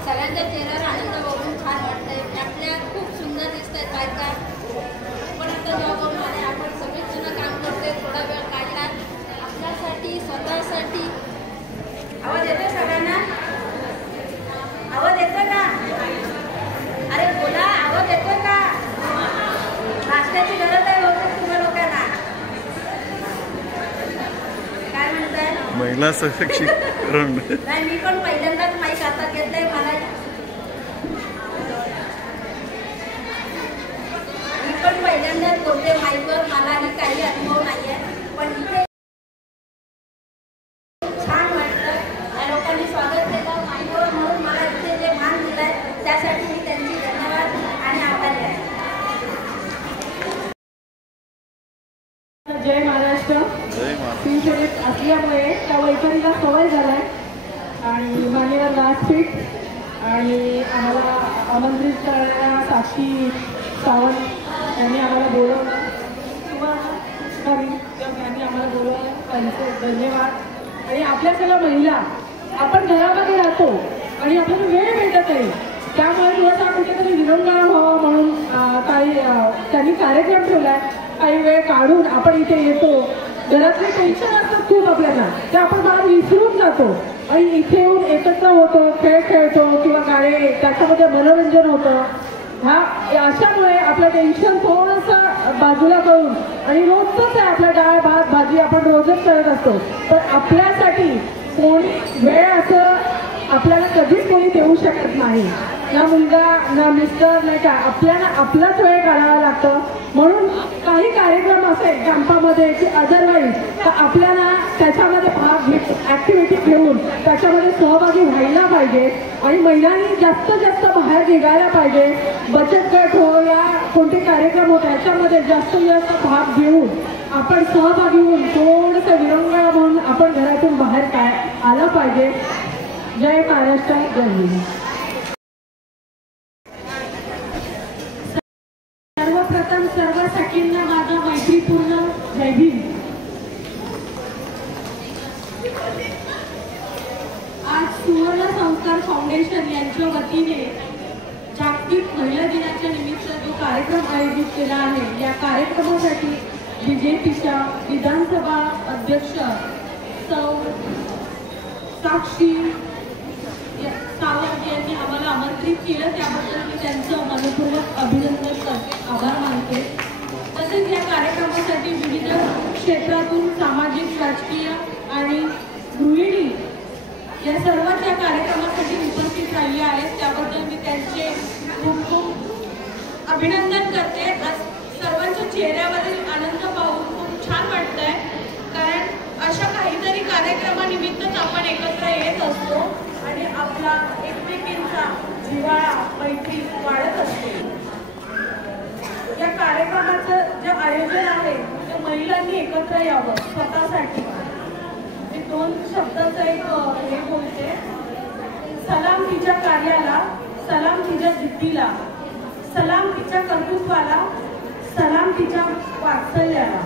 सगळ्यांच्या चेहऱ्यावर आनंद बघून छान वाटतंय. आपल्या खूप सुंदर दिसत आहेत बायका. पण आता जेव्हा बघून आले आपण सगळेच जुनं काम करतोय. थोडा वेळ काढला आपल्यासाठी स्वतःसाठी. आवाज येतोय सगळ्यांना? आवाज येतोय का? अरे बोला, आवाज येतोय का? नाश्त्याची गरज आहे बहुतेक तुम्हा लोकांना. काय म्हणताय? महिला सशक्तीकरण. नाही, मी पण पहिल्यांदाच माईक हातात घेतलंय. मी पण पहिल्यांदाच बोलते माईकवर. मलाही काही अनुभव नाहीये पण इथे छान वाटतं. या लोकांनी स्वागत केलं माईकवर म्हणून मला इथे जे मान दिलंय त्यासाठी मी त्यांची धन्यवाद आणि आभारी आहे. जय महाराष्ट्र. जय महाराष्ट्र. शिवसेनेत असल्यामुळे त्या वैखरीला सवय झालाय आणि मान्यवर व्यासपीठ आणि आम्हाला आमंत्रित करणाऱ्या साक्षी सावंत यांनी आम्हाला बोलवलं किंवा यांनी आम्हाला बोलवलं त्यांचे धन्यवाद. आणि आपल्या सगळ्या महिला आपण घरामध्ये राहतो आणि आपल्याला वेळ भेटत नाही त्यामुळे थोडासा कुठेतरी विरंगुळा व्हावा म्हणून त्यांनी कार्यक्रम ठेवलाय. काही वेळ काढून आपण इथे येतो. घरातले टेन्शन असतात खूप आपल्याला ते आपण बाहेर विसरून जातो आणि इथे येऊन एकत्र होतो, खेळ खेळतो किंवा गाणे त्याच्यामध्ये मनोरंजन होतं. अशामुळे आपलं टेन्शन थोडंसं बाजूला करून आणि रोजच आहे आपलं डाळ भात भाजी आपण रोजच करत असतो, पण आपल्यासाठी कोणी वेळ असं आपल्याला कधीच कोणी देऊ शकत नाही, ना मुलगा ना मिस्टर नाही का, आपल्याला आपलाच वेळ काढावा लागतं. म्हणून काही कार्यक्रम असे कॅम्पामध्ये की अदरवाईज तर आपल्याला त्याच्यामध्ये भाग ॲक्टिव्हिटी घेऊन त्याच्यामध्ये सहभागी व्हायला पाहिजे आणि महिलांनी जास्तीत जास्त बाहेर निघायला पाहिजे. बचत गट हो या कोणते कार्यक्रम हो त्याच्यामध्ये जास्तीत जास्त भाग घेऊन आपण सहभागी होऊन थोडंसं विरंगुळा म्हणून आपण घरातून बाहेर काय आलं पाहिजे. जय महाराष्ट्र, जय हिंद. सर्वप्रथम सर्व सखींना माझा मैत्रीपूर्ण जय हिंद. आज सुवर्ण संस्कार फाउंडेशन यांच्या वतीने जागतिक महिला दिनाच्या निमित्त जो कार्यक्रम आयोजित केला आहे, या कार्यक्रमासाठी बीजेपीच्या विधानसभा अध्यक्ष सौ साक्षी सावंत यांनी आम्हाला आमंत्रित केलं, त्याबद्दल मी त्यांचं मनपूर्वक अभिनंदन करते, आभार मानते. तसेच या कार्यक्रमासाठी विविध क्षेत्रातून सामाजिक राजकीय आणि गृहिणी या सर्वच या कार्यक्रमासाठी उपस्थित राहिले आहेत, त्याबद्दल मी त्यांचे खूप खूप अभिनंदन करते. सर्वांच्या चेहऱ्यावरील आनंद पाहून खूप छान वाटतंय, कारण अशा काहीतरी कार्यक्रमानिमित्तच आपण एकत्र येत असतो आणि आपला एकमेकींचा जिव्हाळा मैत्री वाढत असते. या कार्यक्रमाचं जे आयोजन आहे ते महिलांनी एकत्र यावं स्वतःसाठी. मी 2 शब्दाचं एक हे बोलते. सलाम तिच्या कार्याला, सलाम तिच्या जिद्दीला, सलाम तिच्या कर्तृत्वाला, सलाम तिच्या वात्सल्याला,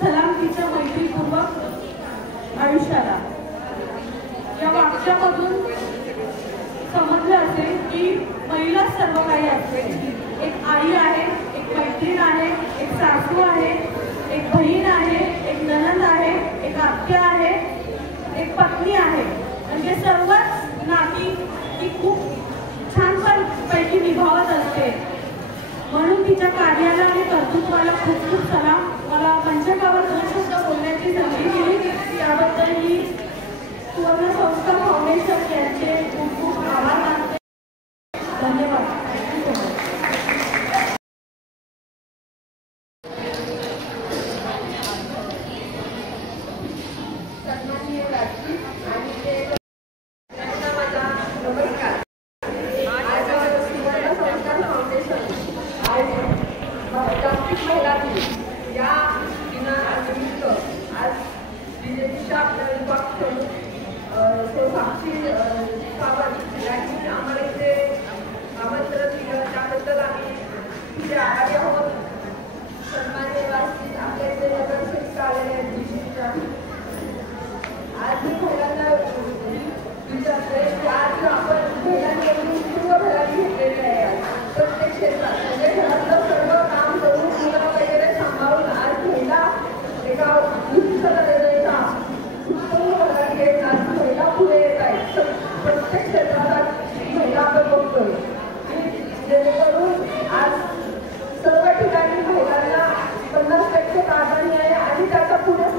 सलाम तिच्या मैत्रीपूर्वक आयुष्याला. या वाक्यामधून समजलं असेल की महिला सर्व काही असते. एक आई आहे, एक मैत्रीण आहे, एक सासू आहे, एक बहीण आहे, एक नणंद आहे, एक आत्या आहे, एक पत्नी आहे. म्हणजे सर्वच नाती ती खूप छान पैकी निभावत असते. म्हणून तिच्या कार्याला आणि कर्तृत्वाला खूप खूप सलाम. मला मंचकावर 2 शब्द बोलण्याची संधी दिली, त्याबद्दल मी सुवर्ण संस्कार फाउंडेशन यांचे खूप खूप आभार मानते. धन्यवाद. जेणेकरून आज सर्व ठिकाणी महिलांना 50% प्राधान्य आहे आणि त्याचा पुढे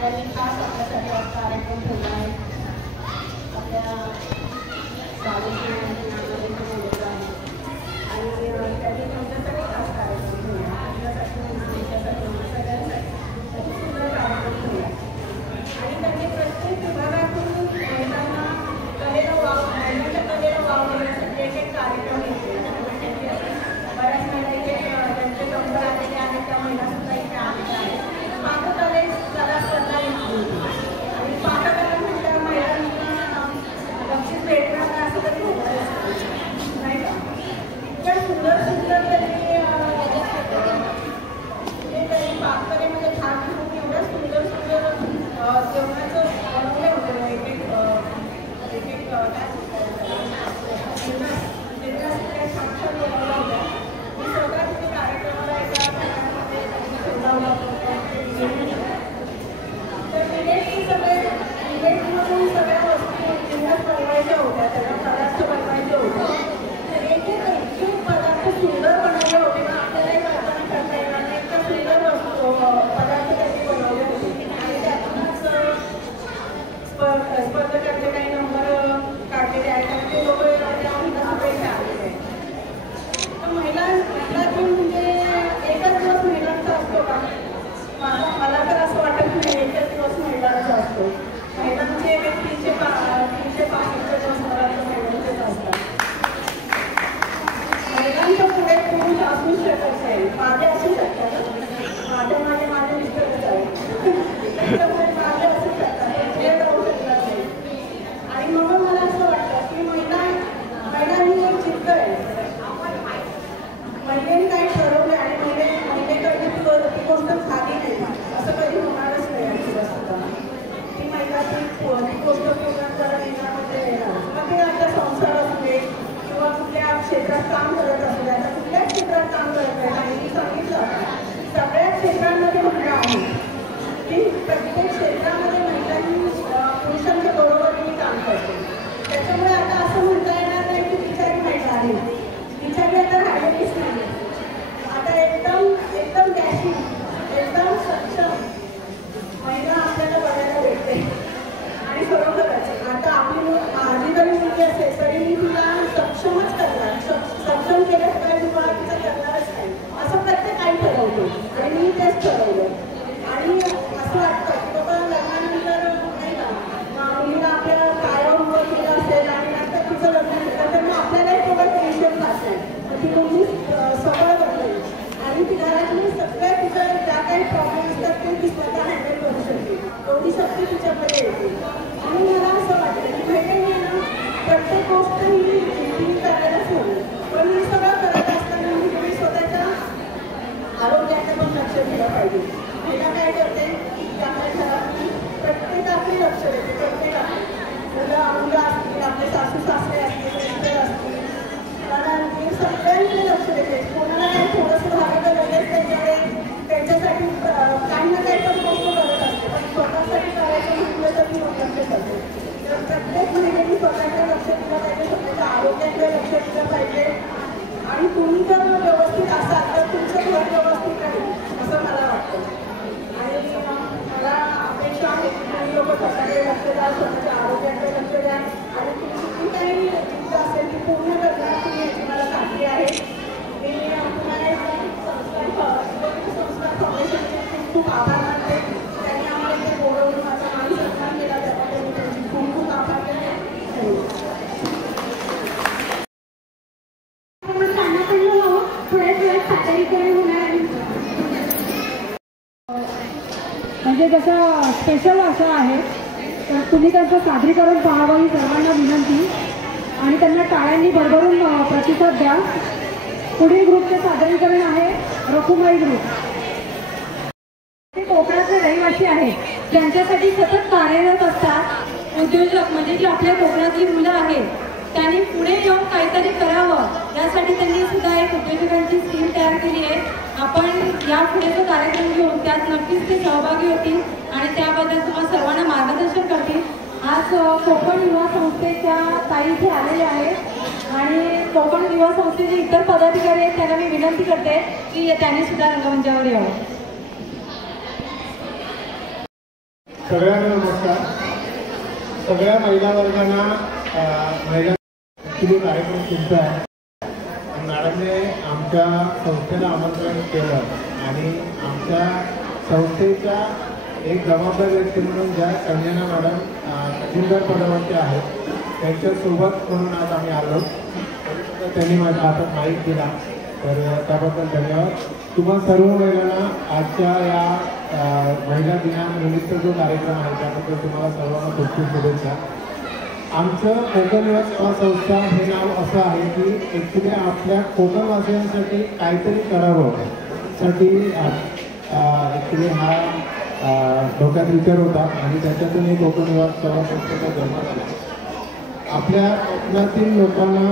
त्यांनी खास आपल्यासाठी आज कार्यक्रम ठेवला आहे. आपल्या साडेतीन बोलत आहे आणि त्यांनी तुमच्यासाठी खास कार्यक्रम ठेवला. आपल्यासाठी तुमच्यासाठी सगळ्यांसाठी त्याची सुंदर कार्यक्रम ठेवला आणि त्यांनी प्रत्येक विभागातून महिलांना महिलांच्या कलेला वाव देण्यासाठी एक एक कार्यक्रम घेतले. बऱ्याच महिला इथे त्यांचे नंबर आलेले आहेत, त्या महिलासुद्धा इथे आलेल्या आहेत. पाककले कला स्पर्धा घेतली आणि पाककला म्हणजे महिलांना बक्षीस भेटणार नाही असं तरी होतं नाही का. इतक्या सुंदर सुंदर त्यांनी पाककलेमध्ये भाग घेऊन एवढ्या सुंदर सुंदर जेवणाचं बनवलं होतं. एक एक काय छान छान बनवलं होतं. मी स्वतः तिथे कार्यक्रमाला एका तर मिलेटची मिलेटमधून सगळ्या वस्तू जिन्नस बनवायच्या होत्या, सगळ्या पदार्थ बनवायचे होते. तर एक इतके पदार्थ सुंदर बनवले होते ना आपल्यालाही कल्पना करता येणार नाही. इतका सुंदर पदार्थ त्यांनी बनवले होते आणि त्यातूनच स्पर्धकांचे काही नंबर काढलेले आहेत आणि ते लोक त्या महिलांमध्ये आलेले आहेत. तर महिला म्हणजे एकच दिवस महिलांचा असतो का? मला तर असं वाटत नाही एकच दिवस महिलांचा असतो. महिलांचे 365 दिवस महिलांचेच असतात. महिलांच्या पुढे पुरुष असू शकत नाही. माझे असू शकतात, माझे मिस्टरच आहे त्याच्यामुळे माझे असू शकतात, पुढे जाऊ शकतात नाही. आणि म्हणून मला असं वाटतं की महिलांनी एक जिद्द आहे. महिलेने काही ठरवले आणि महिलेकडे ती गोष्ट झाली नाही असं कधी होणारच नाही. सुद्धा ती महिला ती गोष्ट पूर्ण करत येण्यामध्ये येणार. मग ते आपला संसार असू दे किंवा कुठल्या क्षेत्रात काम करत असू दे. आता कुठल्या क्षेत्रात काम करत आहे आणि मी सांगितलं सगळ्या क्षेत्रांमध्ये महिला आहेत की प्रत्येक क्षेत्रामध्ये महिलांनी पुरुषांच्या बरोबरीने काम करते. त्याच्यामुळे आता असं म्हणता येणार नाही की बिचारी महिला आहे, बिचारी आता राहिलेलीच नाही. आता एकदम डॅशिंग, एकदम सक्षम महिला आपल्याला बघायला भेटते. आणि खरोखरच आता माझी जरी मुलगी असेल तरी मी तिला सक्षमच करणार. सक्षम केल्याशिवाय मी मला तिचं करणारच नाही असं प्रत्येक आई ठरवतो आणि मी तेच ठरवलं. आणि असं वाटतं की बाबा लग्नानंतर नाही का मुलीला आपल्या पायावर उभं केलं असेल आणि नंतर तिचं लग्न केलं तर मग आपल्यालाही थोडं टेन्शन राहत नाही. ती मुलगी सबळ बनली आणि ती घरातली सगळ्या तिच्या ज्या काही प्रॉब्लेम असतात ते ती स्वतः हँडल करू शकते. एवढी शक्ती तिच्यामध्ये येते. म्हणून मला असं वाटतं की महिलांनी ना प्रत्येक गोष्ट ही करायलाच हवी. पण मी सगळं करत असताना मी तुम्ही स्वतःच्या आरोग्याकडे पण लक्ष दिलं पाहिजे. महिला काय करते की आपल्या घरातली प्रत्येकाकडे लक्ष देते. प्रत्येकाकडे मुलं असतील, आपले सासू सासरे असतील, मिस्टर असतील, कारण मी सगळ्यांकडे लक्ष देते. कोणाला काही थोडंसं झालं तर लगेच त्यांच्यासाठी काही ना काही पण गोष्ट करत असते. पण स्वतःसाठी करायचं म्हटलं तर मी लक्ष करते. तर प्रत्येक महिन्याने स्वतःकडे लक्ष दिलं पाहिजे, स्वतःच्या आरोग्याकडे लक्ष दिलं पाहिजे. आणि तुम्ही जर व्यवस्थित असाल तर तुमचं घर व्यवस्थित राहील असं मला वाटतं. आणि मला अपेक्षा आहे की तुम्ही लोक स्वतःकडे लक्ष द्या, स्वतःच्या आरोग्याकडे लक्ष द्या आणि तुमची काही इच्छा असेल ती पूर्ण करणार तुम्ही याची मला खात्री आहे. मी तुम्हाला संस्कार फाउंडेशनचे खूप आभार मानते. त्यांनी आम्हाला इथे बोलवून माझा मान सन्मान केला त्याबद्दल मी त्यांची खूप खूप आभार मानते. म्हणजे जसं स्पेशल असं आहे तर तुम्ही त्यांचं सादरीकरण पाहावं ही सर्वांना विनंती आणि त्यांना टाळ्यांनी भरभरून प्रतिसाद द्या. पुढील ग्रुपचे सादरीकरण आहे रखुमाई ग्रुप. ते कोकणातले रहिवासी आहेत, त्यांच्यासाठी सतत कार्यरत असतात. उद्योजक म्हणजे जी आपल्या कोकणातली मुलं आहेत त्यांनी पुढे येऊन काहीतरी करावं यासाठी त्यांनी सुद्धा एक उद्योजकांची स्कीम तयार केली आहे. आपण यापुढे जो कार्यक्रम घेऊन त्यात नक्कीच ते सहभागी होतील आणि त्याबद्दल तुम्हाला सर्वांना मार्गदर्शन करतील. आज कोकण युवा संस्थेच्या ताई इथे आलेल्या आहेत आणि कोकण युवा संस्थेचे इतर पदाधिकारी आहेत त्यांना मी विनंती करते की त्यांनी सुद्धा रंगमंचावर यावं. सगळ्यांना नमस्कार. सगळ्या महिला वर्गांना महिला कार्यक्रम तुमचा आहे. मॅडमने आमच्या संस्थेला आमंत्रण केलं आणि आमच्या संस्थेच्या एक जबाबदार व्यक्ती म्हणून ज्या संजना मॅडम सुंदर पदावरती आहेत त्यांच्यासोबत म्हणून आज आम्ही आलो. त्यांनी माझ्या हातात माईक दिला, तर त्याबद्दल धन्यवाद. तुम्हा सर्व महिलांना आजच्या या महिला दिनानिमित्त जो कार्यक्रम आहे त्याबद्दल तुम्हाला सर्वांना खूप खूप शुभेच्छा. आमचं कोकण युवा सेवा संस्था हे नाव असं आहे की ॲक्च्युली आपल्या कोकणवासियांसाठी काहीतरी करावं साठी ॲक्च्युली हा डोक्यात विचार होता आणि त्याच्यातून ही कोकण युवा सेवा संस्थेचा जन्म झाला. आपल्या कोकणातील लोकांना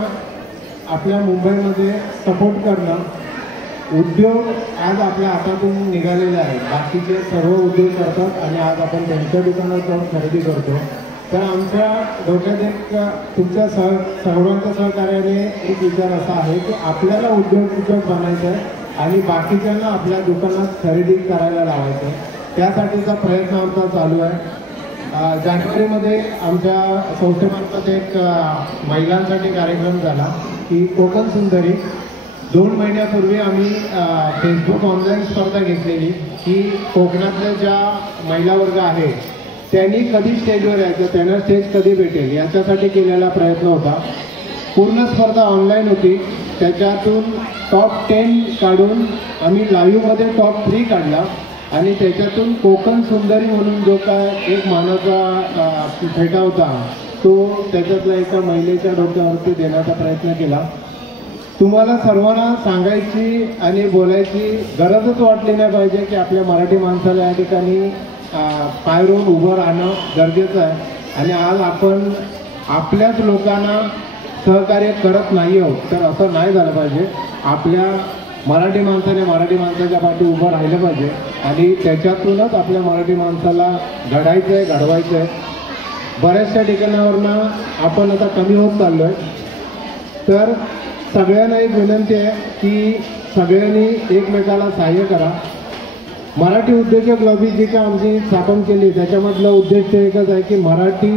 आपल्या मुंबईमध्ये सपोर्ट करणं, उद्योग आज आपल्या हातातून निघालेले आहेत. बाकीचे सर्व उद्योग करतात आणि आज आपण त्यांच्या दुकानात जाऊन खरेदी करतो. तर आमच्या डोक्यात एक तुमच्या सर्वांच्या सहकार्याने एक विचार असा आहे की आपल्याला उद्योग बनायचं आहे आणि बाकीच्यांना आपल्या दुकानात खरेदी करायला लावायचं आहे. त्यासाठीचा प्रयत्न आमचा चालू आहे. जानेवारीमध्ये आमच्या संस्थेमार्फत एक महिलांसाठी कार्यक्रम झाला की कोकण सुंदरी. 2 महिन्यापूर्वी आम्ही फेसबुक ऑनलाईन स्पर्धा घेतलेली की कोकणातल्या ज्या महिला वर्ग आहे त्यांनी कधी स्टेजवर यायचं, त्यांना स्टेज कधी भेटेल याच्यासाठी केलेला प्रयत्न होता. पूर्ण स्पर्धा ऑनलाईन होती. त्याच्यातून टॉप 10 काढून आम्ही लाईव्हमध्ये टॉप 3 काढला आणि त्याच्यातून कोकण सुंदरी म्हणून जो काय एक मानाचा फेटा होता तो त्याच्यातला एका महिलेच्या डोक्यावरती देण्याचा प्रयत्न केला. तुम्हाला सर्वांना सांगायची आणि बोलायची गरजच वाटली नाही पाहिजे की आपल्या मराठी माणसाला या ठिकाणी पाय रोवून उभं राहणं गरजेचं आहे. आणि आज आपण आपल्याच लोकांना सहकार्य करत नाही आहोत, तर असं नाही झालं पाहिजे. आपल्या मराठी माणसाने मराठी माणसाच्या पाठी उभं राहिलं पाहिजे आणि त्याच्यातूनच आपल्या मराठी माणसाला घडायचं आहे, घडवायचं आहे. बऱ्याचशा ठिकाणावरनं आपण आता कमी होत चाललो आहे. तर सगळ्यांना एक विनंती आहे की सगळ्यांनी एकमेकाला सहाय्य करा. मराठी उद्योजक लॉबी जी का आमची स्थापन केली त्याच्यामधलं उद्देश एकच आहे की मराठी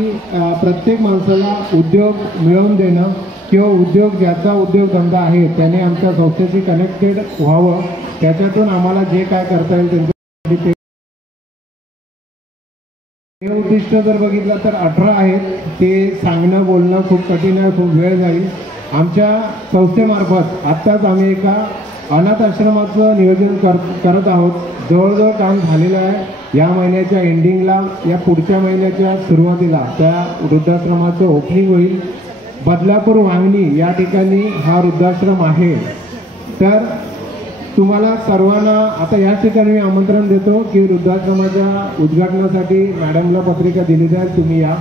प्रत्येक माणसाला उद्योग मिळवून देणं किंवा उद्योग ज्याचा उद्योगधंदा आहे त्याने आमच्या संस्थेशी कनेक्टेड व्हावं. त्याच्यातून आम्हाला जे काय करता येईल त्यांच्यासाठी हे उद्दिष्ट जर बघितलं तर 18 आहेत. ते सांगणं बोलणं खूप कठीण आहे, खूप वेळ जाईल. आमच्या संस्थेमार्फत आत्ताच आम्ही एका अनाथ आश्रमाचं नियोजन करत आहोत. जवळजवळ काम झालेलं आहे. या महिन्याच्या एंडिंगला या पुढच्या महिन्याच्या सुरुवातीला त्या वृद्धाश्रमाचं ओपनिंग होईल. बदलापूर वांगणी या ठिकाणी हा वृद्धाश्रम आहे. तर तुम्हाला सर्वांना आता याच ठिकाणी मी आमंत्रण देतो की वृद्धाश्रमाच्या उद्घाटनासाठी मॅडमला पत्रिका दिली जाईल, तुम्ही या.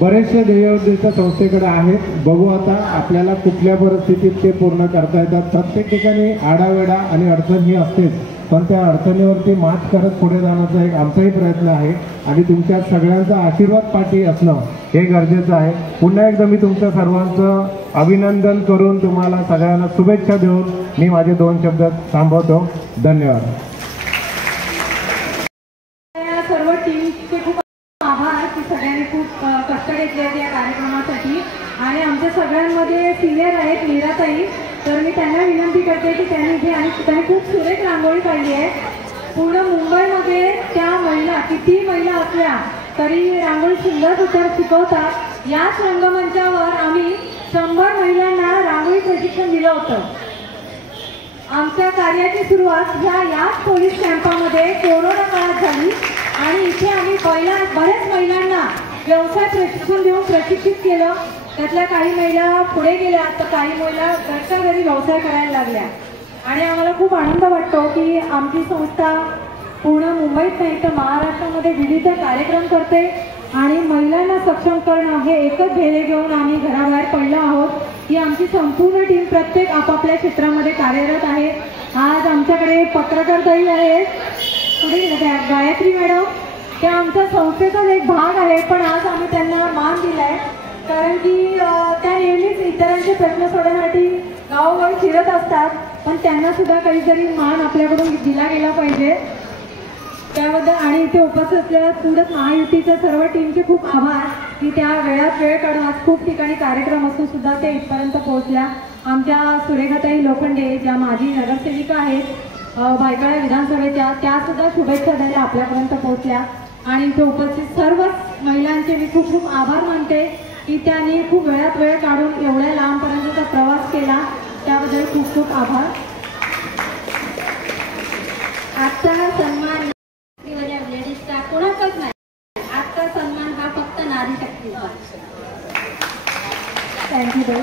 बरेचसे ध्येयोद्दिष्ट संस्थेकडे आहेत. बघू आता आपल्याला कुठल्या परिस्थितीत ते पूर्ण करता येतात. प्रत्येक ठिकाणी आडावेडा आणि अडचण ही असतेच, पण त्या अडचणीवरती मात करत पुढे जाण्याचा एक आमचाही प्रयत्न आहे आणि तुमच्या सगळ्यांचा आशीर्वाद पाठी असणं हे गरजेचं आहे. पुन्हा एकदा मी तुमच्या सर्वांचं अभिनंदन करून तुम्हाला सगळ्यांना शुभेच्छा देऊन मी माझे 2 शब्द थांबवतो. धन्यवाद. सर्व टीमचे खूप आभार की सगळ्यांनी खूप कष्ट घेतले या कार्यक्रमासाठी. आणि आमच्या सगळ्यांमध्ये सिनियर आहेत मीराताई, तर मी त्यांना विनंती करते की त्यांनी खूप सुरेख रांगोळी काढली आहे. पूर्ण मुंबईमध्ये त्या महिला किती महिला असल्या तरी रांगोळी सुंदर सुंदर शिकवतात. याच रंगमंचावर आम्ही 100 महिलांना रांगोळी प्रशिक्षण दिलं होतं. आमच्या कार्याची सुरुवात याच पोलीस कॅम्पामध्ये कोरोना काळात झाली आणि इथे आम्ही बऱ्याच महिलांना व्यवसाय प्रशिक्षण देऊन प्रशिक्षित केलं. त्यातल्या काही महिला पुढे गेल्या तर काही महिला घरच्या घरी व्यवसाय करायला लागल्या. आणि आम्हाला खूप आनंद वाटतो की आमची संस्था पूर्ण मुंबईत नाही तर महाराष्ट्रामध्ये विविध कार्यक्रम करते आणि महिलांना सक्षम करणं हे एकच ध्येय घेऊन आम्ही घराबाहेर पडलो आहोत. ही आमची संपूर्ण टीम प्रत्येक आपापल्या क्षेत्रामध्ये कार्यरत आहे. आज आमच्याकडे पत्रकार ताई आहेत, पुढे गायत्री मॅडम, त्या आमच्या संस्थेचाच एक भाग आहे, पण आज आम्ही त्यांना मान दिला आहे कारण की त्या नेहमीच इतरांचे प्रश्न सोडवण्यासाठी गावोगावी फिरत असतात, पण त्यांना सुद्धा काहीतरी मान आपल्याकडून दिला गेला पाहिजे. त्याबद्दल आणि इथे उपस्थित असलेल्या सुरत महायुतीच्या सर्व टीमचे खूप आभार की त्या वेळात वेळ काढून आज खूप ठिकाणी कार्यक्रम असून सुद्धा ते इथपर्यंत पोहोचल्या. आमच्या सुरेखाताई लोखंडे ज्या माजी नगरसेविका आहेत भायखळा विधानसभेच्या, त्या सुद्धा शुभेच्छा द्यायला आपल्यापर्यंत पोहोचल्या. आणि इथे उपस्थित सर्वच महिलांचे मी खूप खूप आभार मानते की त्यांनी खूप वेळात वेळ काढून एवढ्या लांबपर्यंतचा प्रवास केला, त्याबद्दल खूप खूप आभार. आजचा हा सन्मान लेडीजचा कोणाचाच नाही, आजचा सन्मान हा फक्त नारी शक्तीचा. थँक्यू ताई.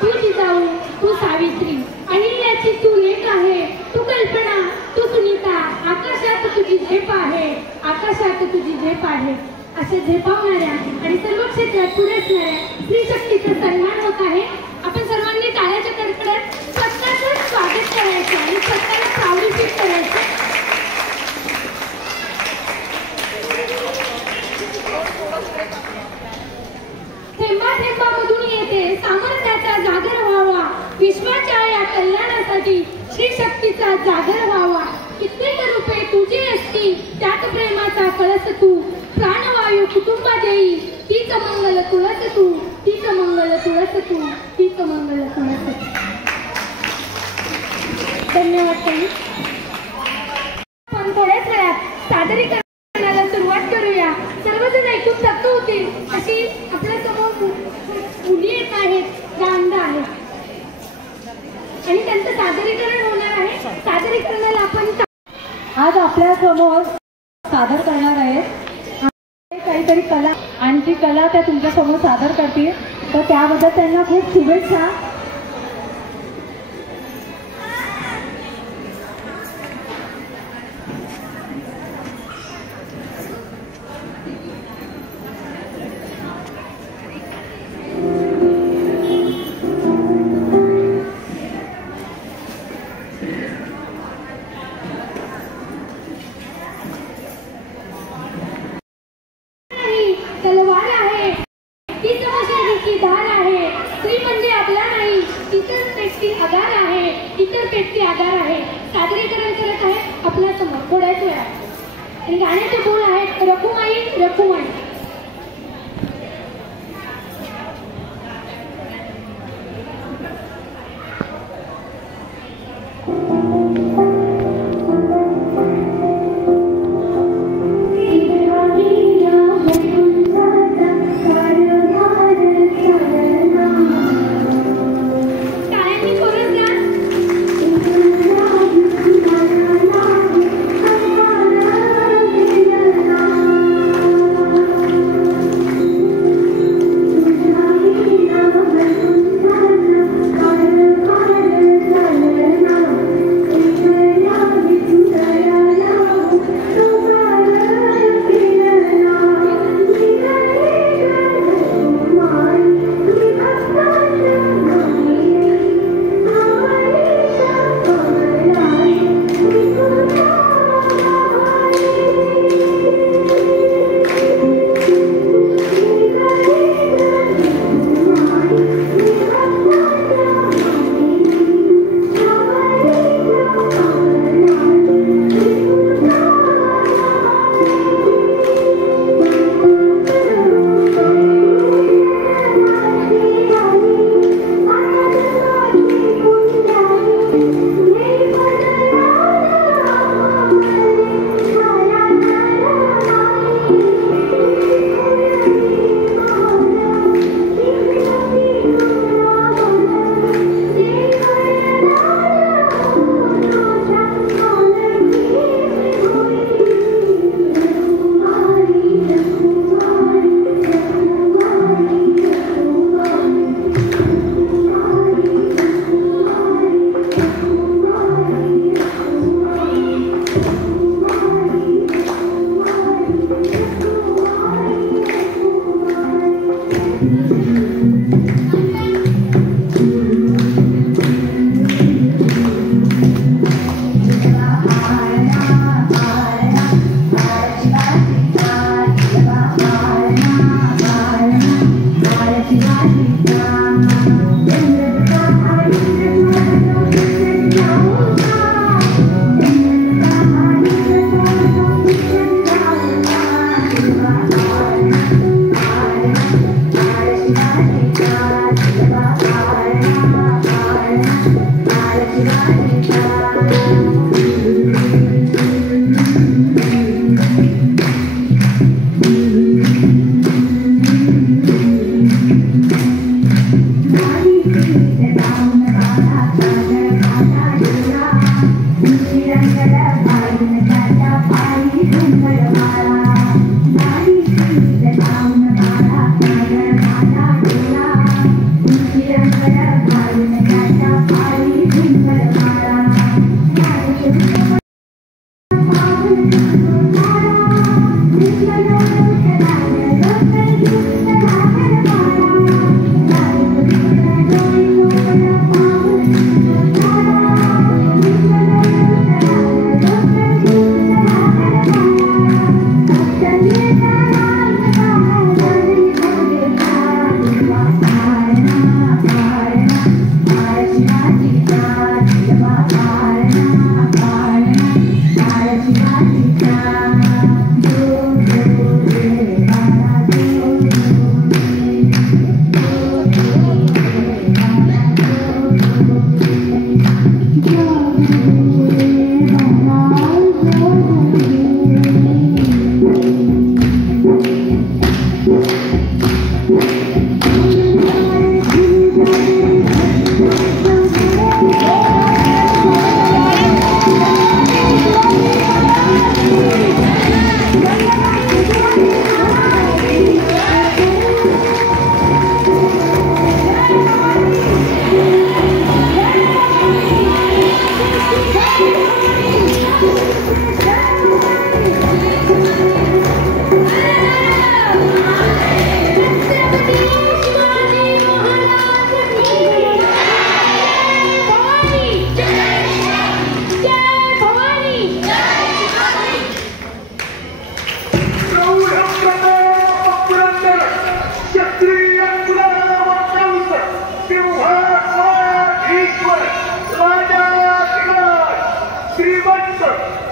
तू जिजाऊ, तू सावित्री, अहिल्याची तू लेक आहे, तू कल्पना, तू सुनीता, आकाशात तुझी झेप आहे, आकाशात तुझी झेप आहे. अशा झेपावणाऱ्या आणि सर्व क्षेत्रात पुढे असणाऱ्या स्त्री शक्तीचा सन्मान होत आहे. आपण सर्वांनी टाळ्याच्या कडकडात स्वतःचं स्वागत करायचं आणि स्वतःला प्राउडीफील करायचं. थेंबा थेंबामधून येते सामर्थ्याचा जागर व्हावा, विश्वाच्या या कल्याणासाठी श्री शक्तीचा जागर व्हावा. कित्येक रूपे तुझी असती, त्यात प्रेमाचा कळस तू, प्राणवायू कुटुंबा देई, तीच मंगल तुळस तू, तीच मंगल तुळस तू, तीच मंगल तुळस तू. धन्यवाद ताई. पण थोड्याच वेळात सादरीकरणाला सुरुवात करूया. सर्वजण ऐकून थक्क होतील अशी आपल्या समोर मुली येत आहेत, ज्या अंध आहेत आणि त्यांचं सादरीकरण होणार आहे. सादरीकरणाला आपण आज आपल्या समोर सादर करणार आहेत काहीतरी कला, आणि जी कला त्या तुमच्या समोर सादर करतील, तर त्याबद्दल त्यांना खूप शुभेच्छा. तलवार आहे, ती समशेरीची धार आहे. स्त्री म्हणजे आपला नाही, इतर पेटती आधार आहे, इतर पेटती आधार आहे. सादरीकरण करत आहे आपल्या समोर थोड्याच वेळात. आणि गाण्याचे बोल आहेत रखुमाई रखुमाई.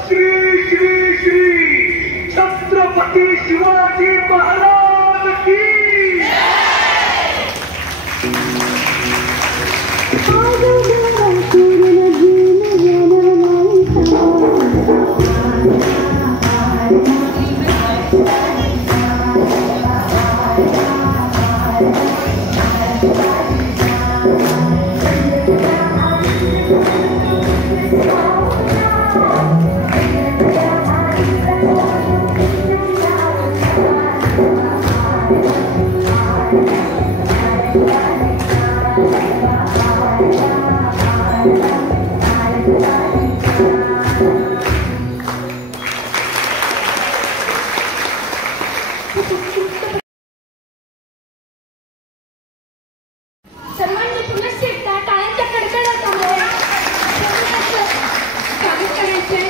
श्री श्री श्री छत्रपती शिवाजी महाराज की सर्वांनी पुनश्च एकदा टाळ्यांच्या कडकडाटामुळे स्वागत करायचे.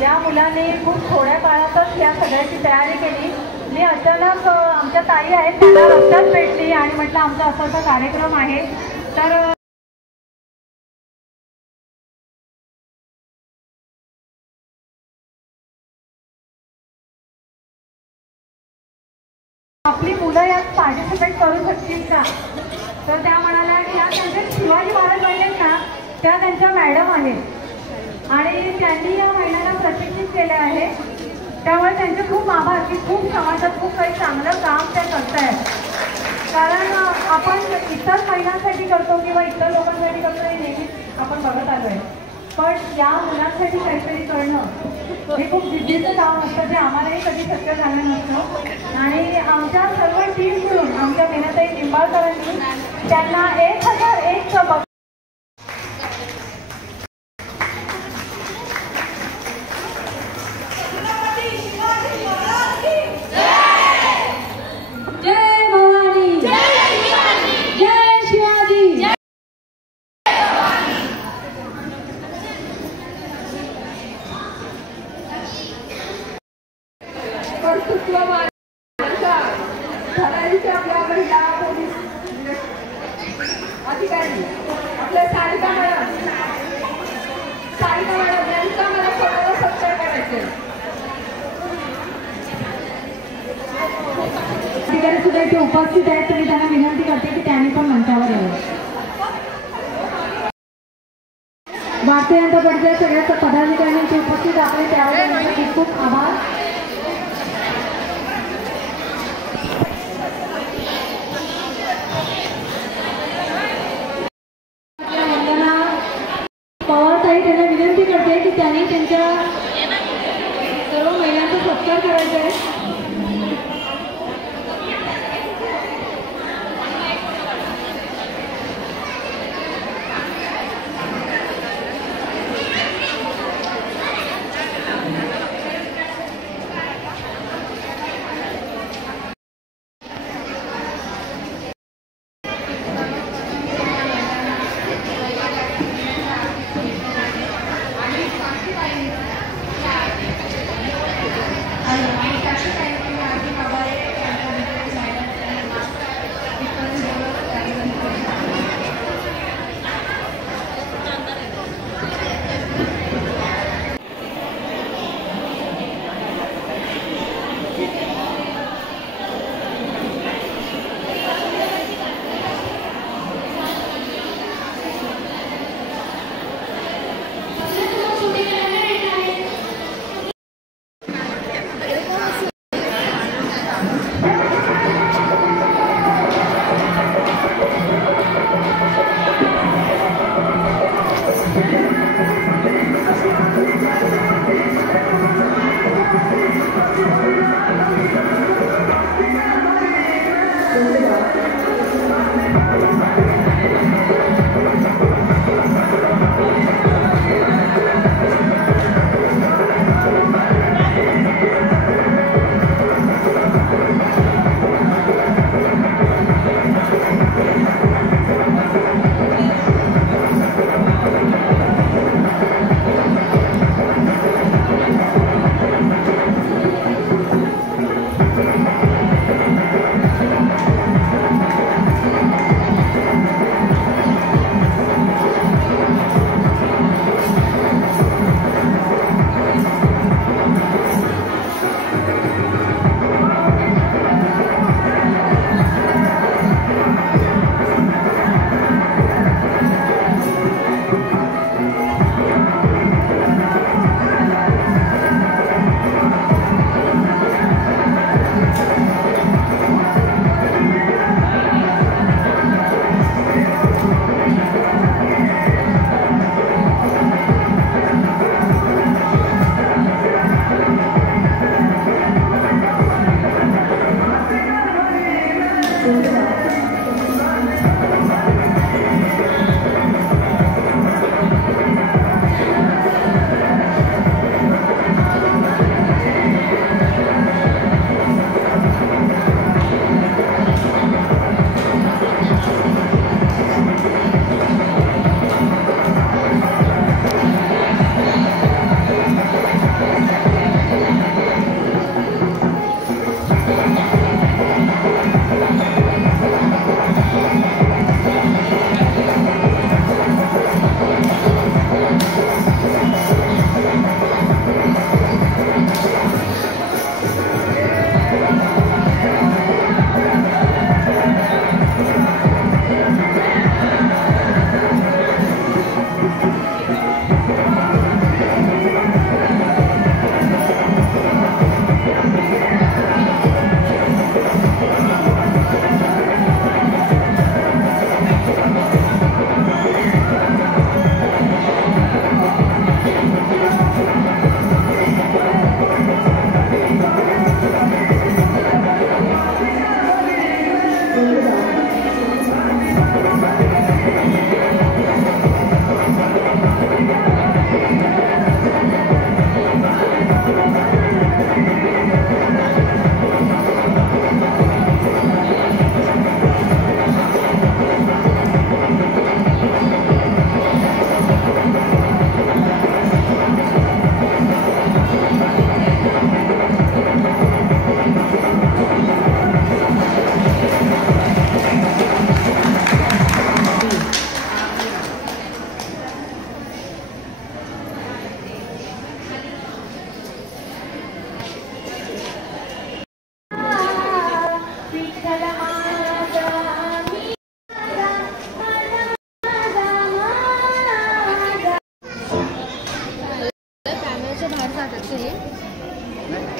या मुलाने खूप थोड्या काळातच या सगळ्याची तयारी केली. मी अचानक आमच्या ताई आहेत त्यांना रस्त्यात भेटली आणि म्हटलं आमचा असा असा कार्यक्रम आहे तर आपली मुलं यात पार्टिसिपेट करू शकतील का. तर त्या म्हणाल्या की ह्या त्यांचे शिवाजी महाराज आहेत ना त्या त्यांच्या मॅडम आहेत आणि त्यांनी या महिन्याला प्रशिक्षित केले आहे. त्यामुळे त्यांचे खूप आभार की खूप समाजात खूप काही चांगलं काम त्या करतायत. कारण आपण इतर महिलांसाठी करतो किंवा इतर लोकांसाठी करतो हे नेहमीच आपण बघत आलो आहे. पण या मुलांसाठी काहीतरी करणं हे खूप जिद्दीचं काम असतं जे आम्हालाही कधी शक्य झालं नसतं. आणि आमच्या सर्व टीम मिळून आमच्या मीनाताई निंबाळकरांनी त्यांना 1001 सुद्धा इथे उपस्थित आहेत तरी त्यांना विनंती करते की त्यांनी पण मंचावर यावं. अत्यंत पडते सगळ्या पदाधिकाऱ्यांचे उपस्थित आपले त्यावेळेस खूप खूप आभार. वंदना पवारताई त्यांना विनंती करते की त्यांनी त्यांच्या सर्व महिलांचा सत्कार करायचा आहे.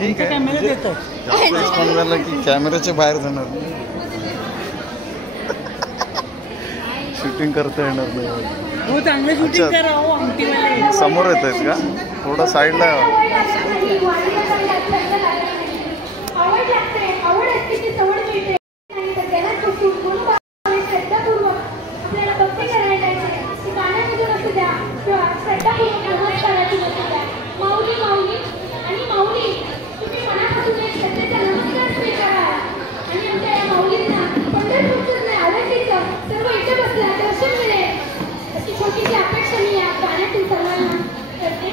ठीक आहे कॅमेरा म्हणजे देतो. जास्त डिस्काउंट झालं की कॅमेऱ्याच्या बाहेर जाणार शूटिंग करता येणार नाही. हो चांगलं शूटिंग करा हो अंगठीवाले. समोर येत आहेत का थोडं साईडला छोटीशी अपेक्षा मी या गाण्यातून सर्वांना करते.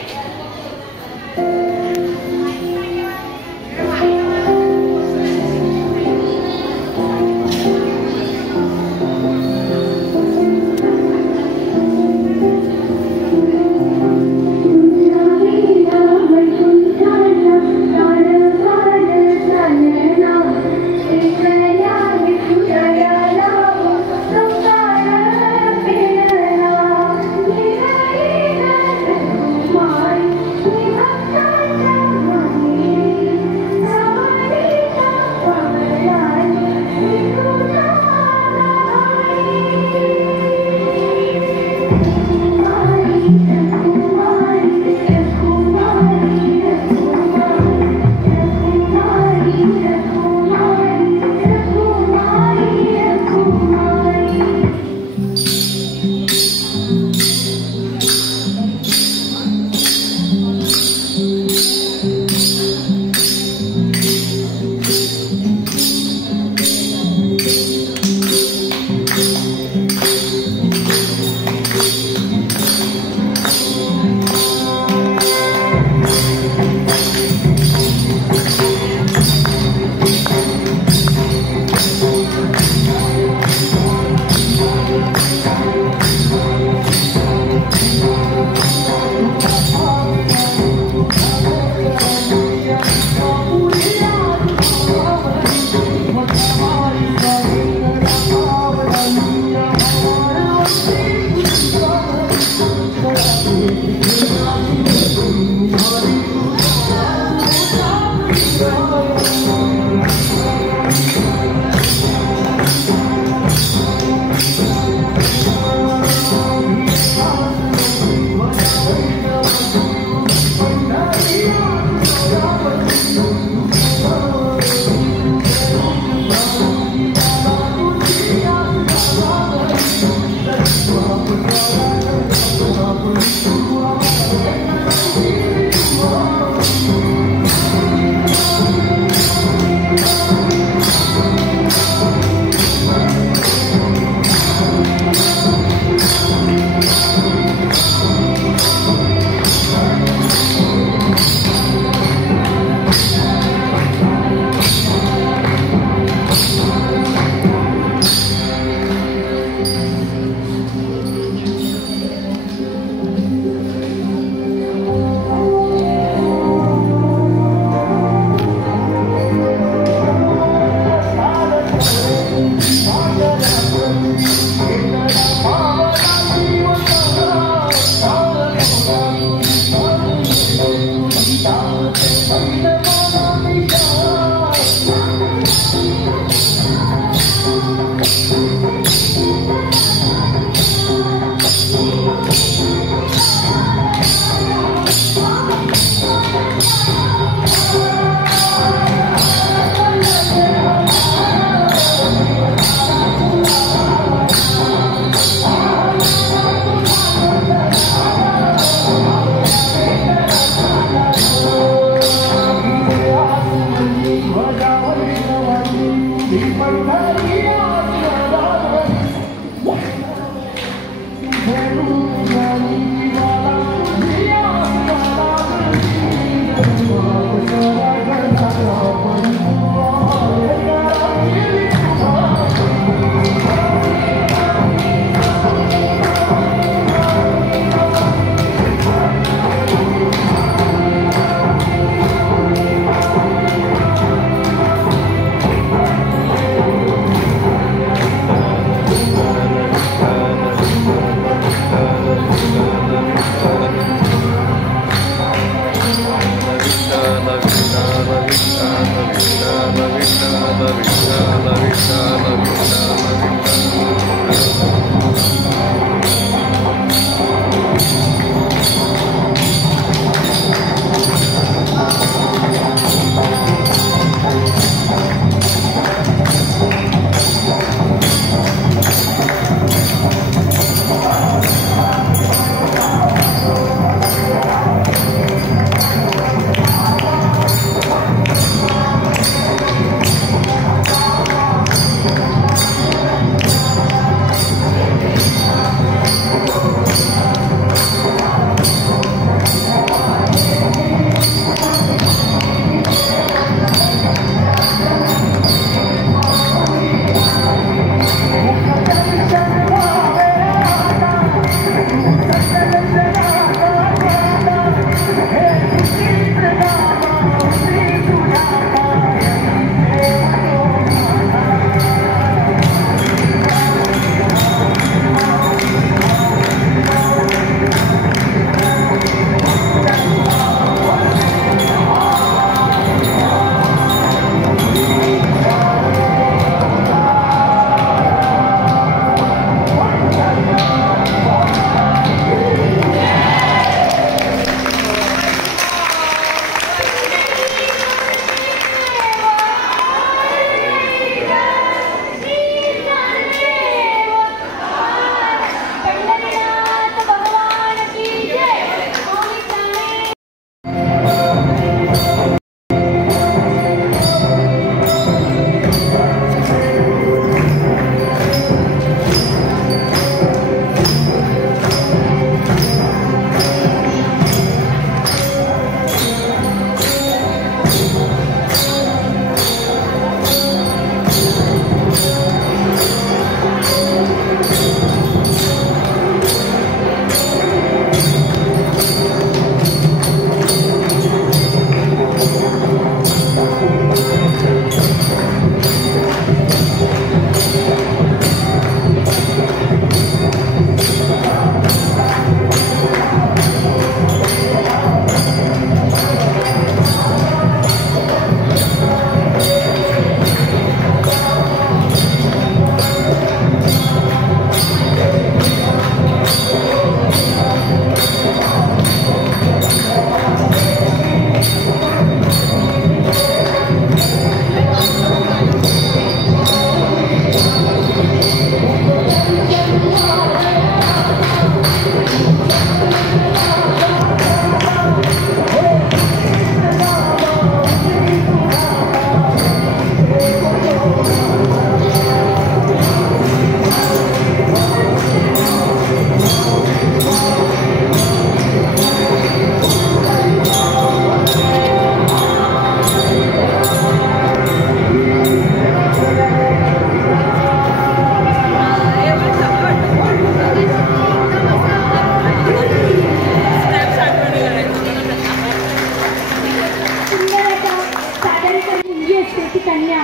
होते, ती कन्या.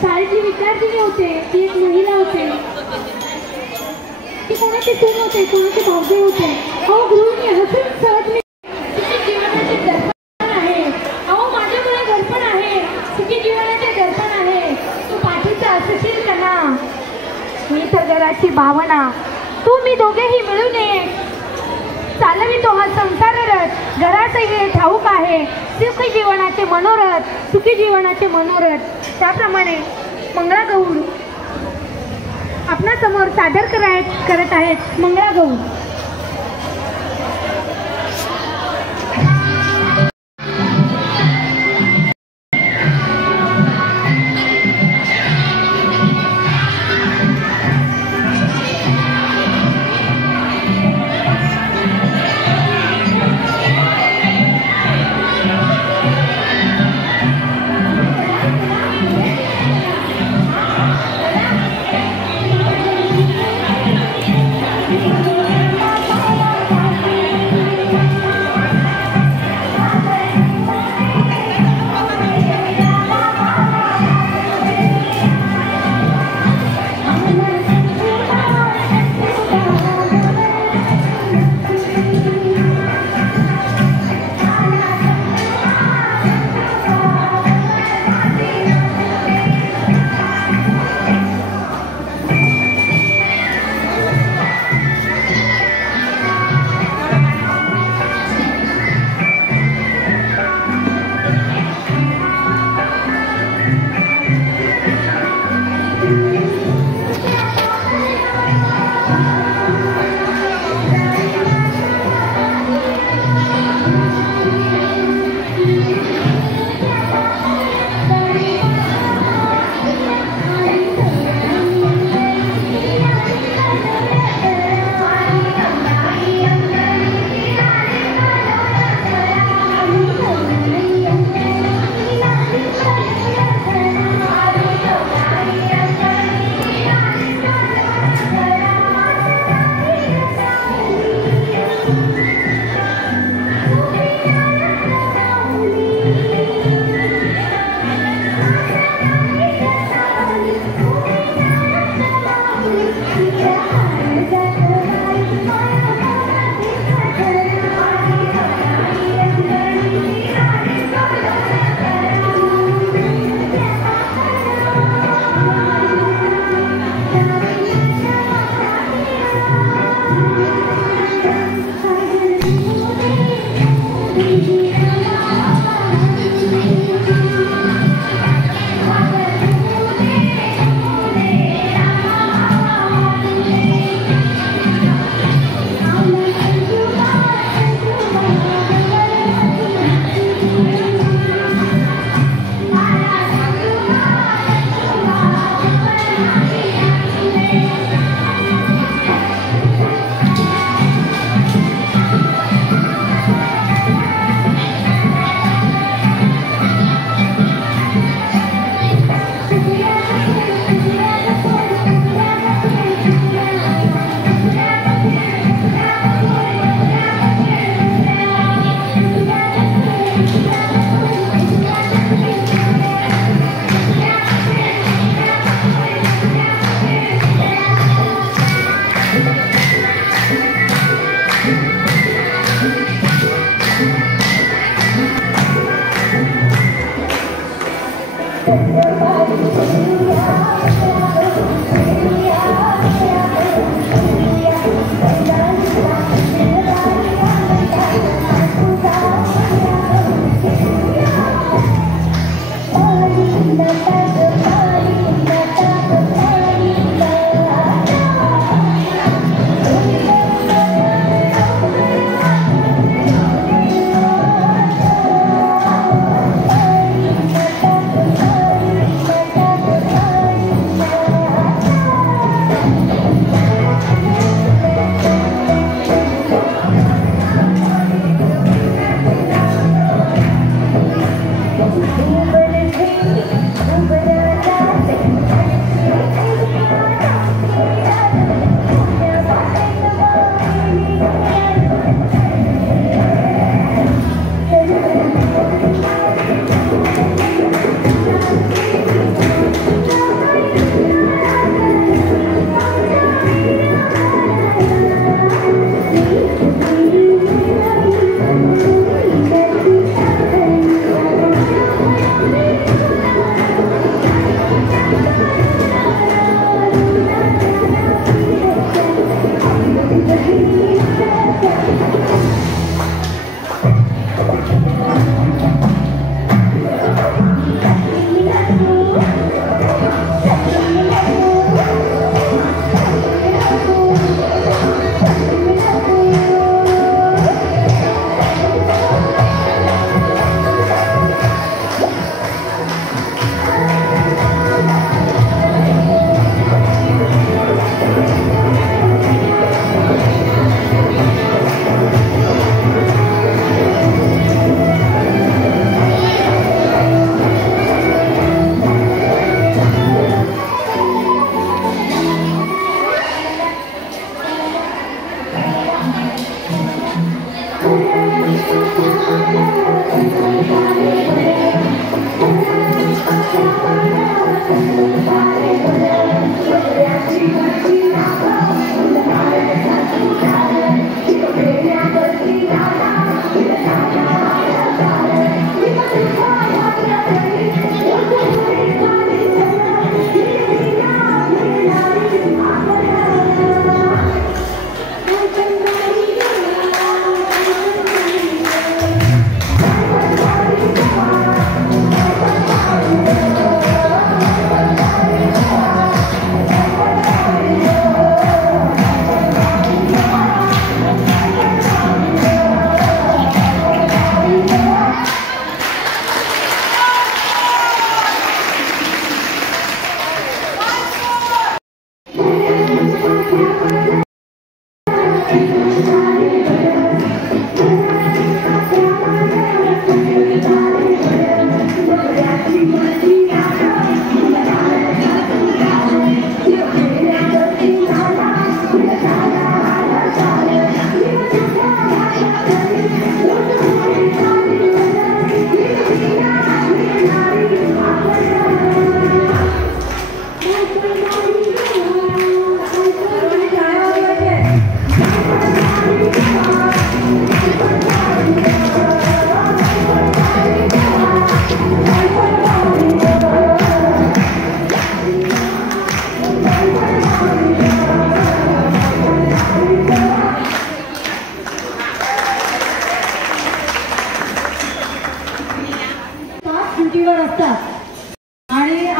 शाळेतली विद्यार्थिनी होते, ती एक महिला होते. ती कोणाची सून होते, कोणाचे भावजे होते. अहो गृहिणी हसून सहज सुखी जीवनाचे दर्पण आहे. अहो माझ्याकडे दर्पण आहे, सुखी जीवनाचे दर्पण आहे. तू पाठीचा असशील कणा, मी तर घराची भावना. तू मी दोघेही मिळून चालवितो हा संसार रथ. घरातही हे ठाऊक आहे, सुखी जीवनाचे मनोरथ, सुखी जीवनाचे मनोरथ. त्याप्रमाणे मंगळागौर आपणासमोर सादर करत आहेत. मंगळागौर.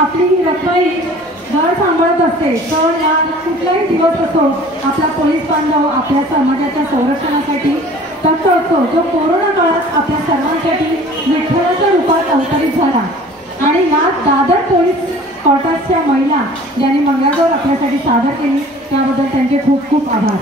आपली रखवाई घर सांभाळत असते. सण या कुठलाही दिवस असो, आपला पोलीस बांधव आपल्या समाजाच्या संरक्षणासाठी तत्पर असतो. जो कोरोना काळात आपल्या सर्वांसाठी विठ्ठलाच्या रूपात अवतरित झाला. आणि या दादर पोलीस क्वार्टर्सच्या महिला ज्यांनी मंगळागौर आपल्यासाठी सादर केली त्याबद्दल त्यांचे खूप खूप आभार.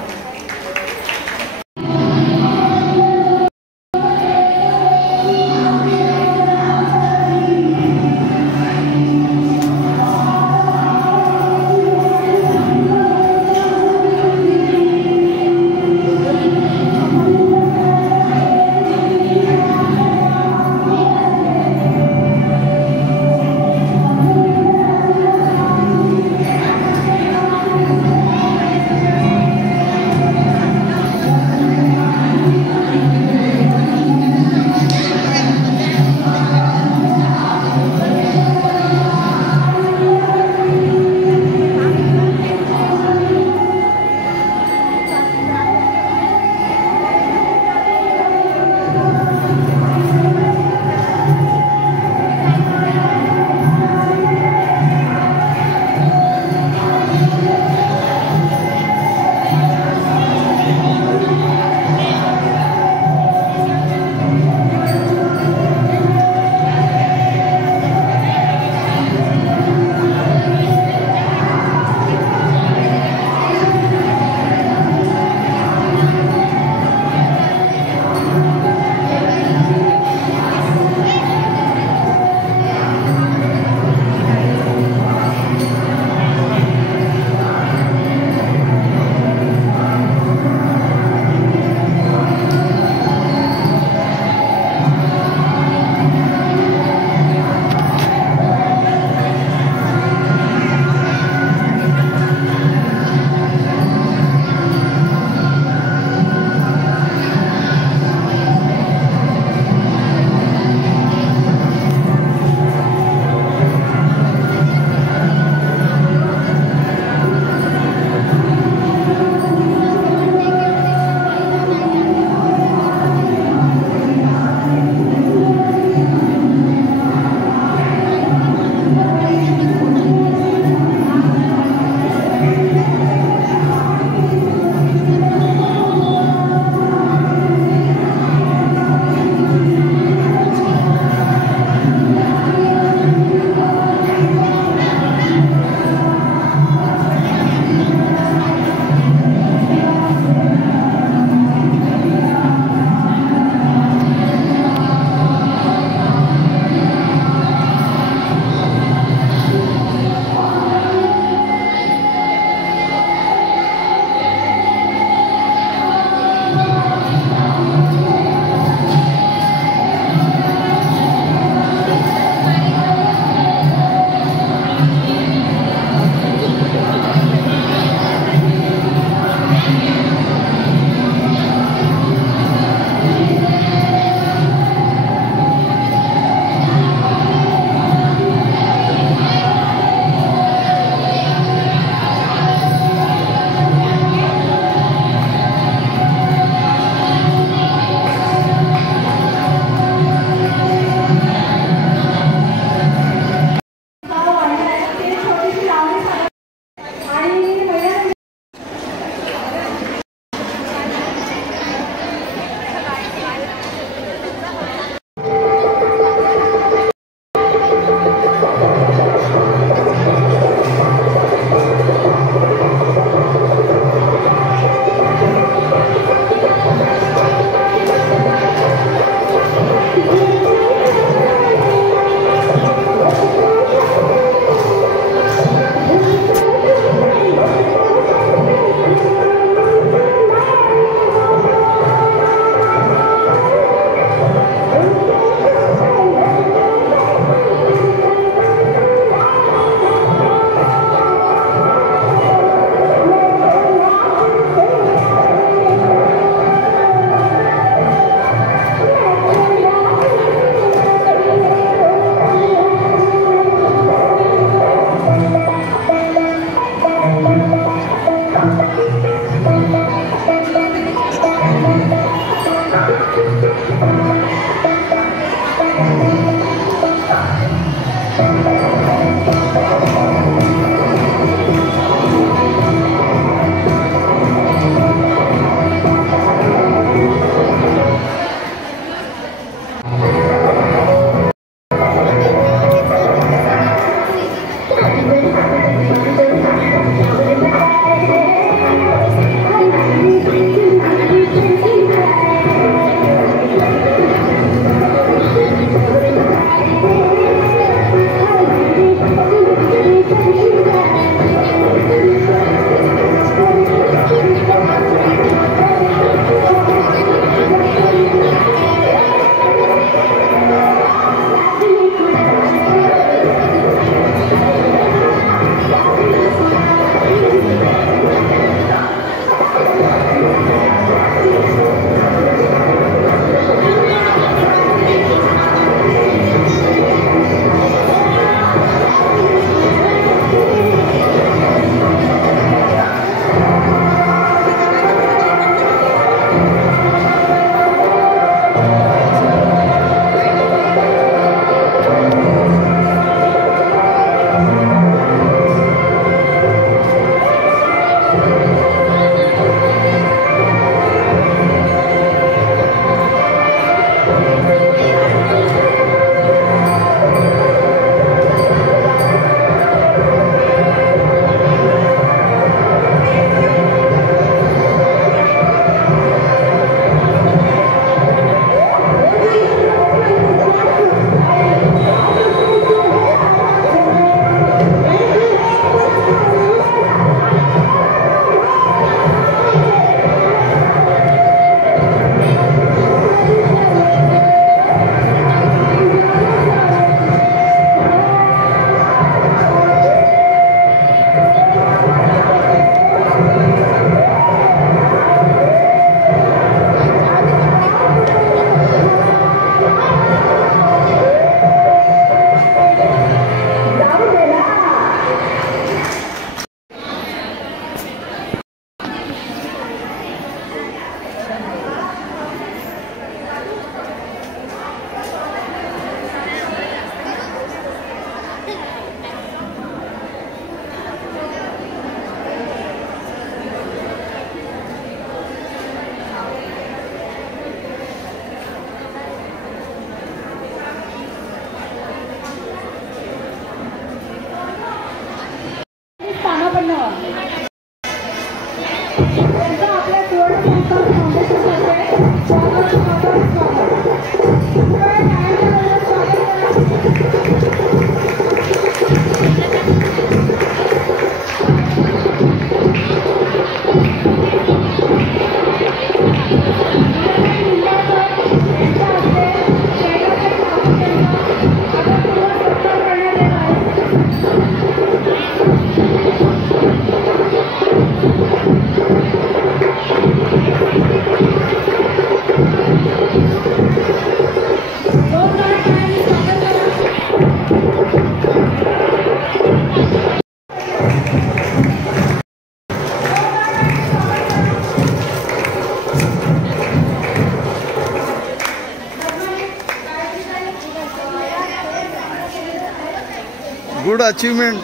Good achievement.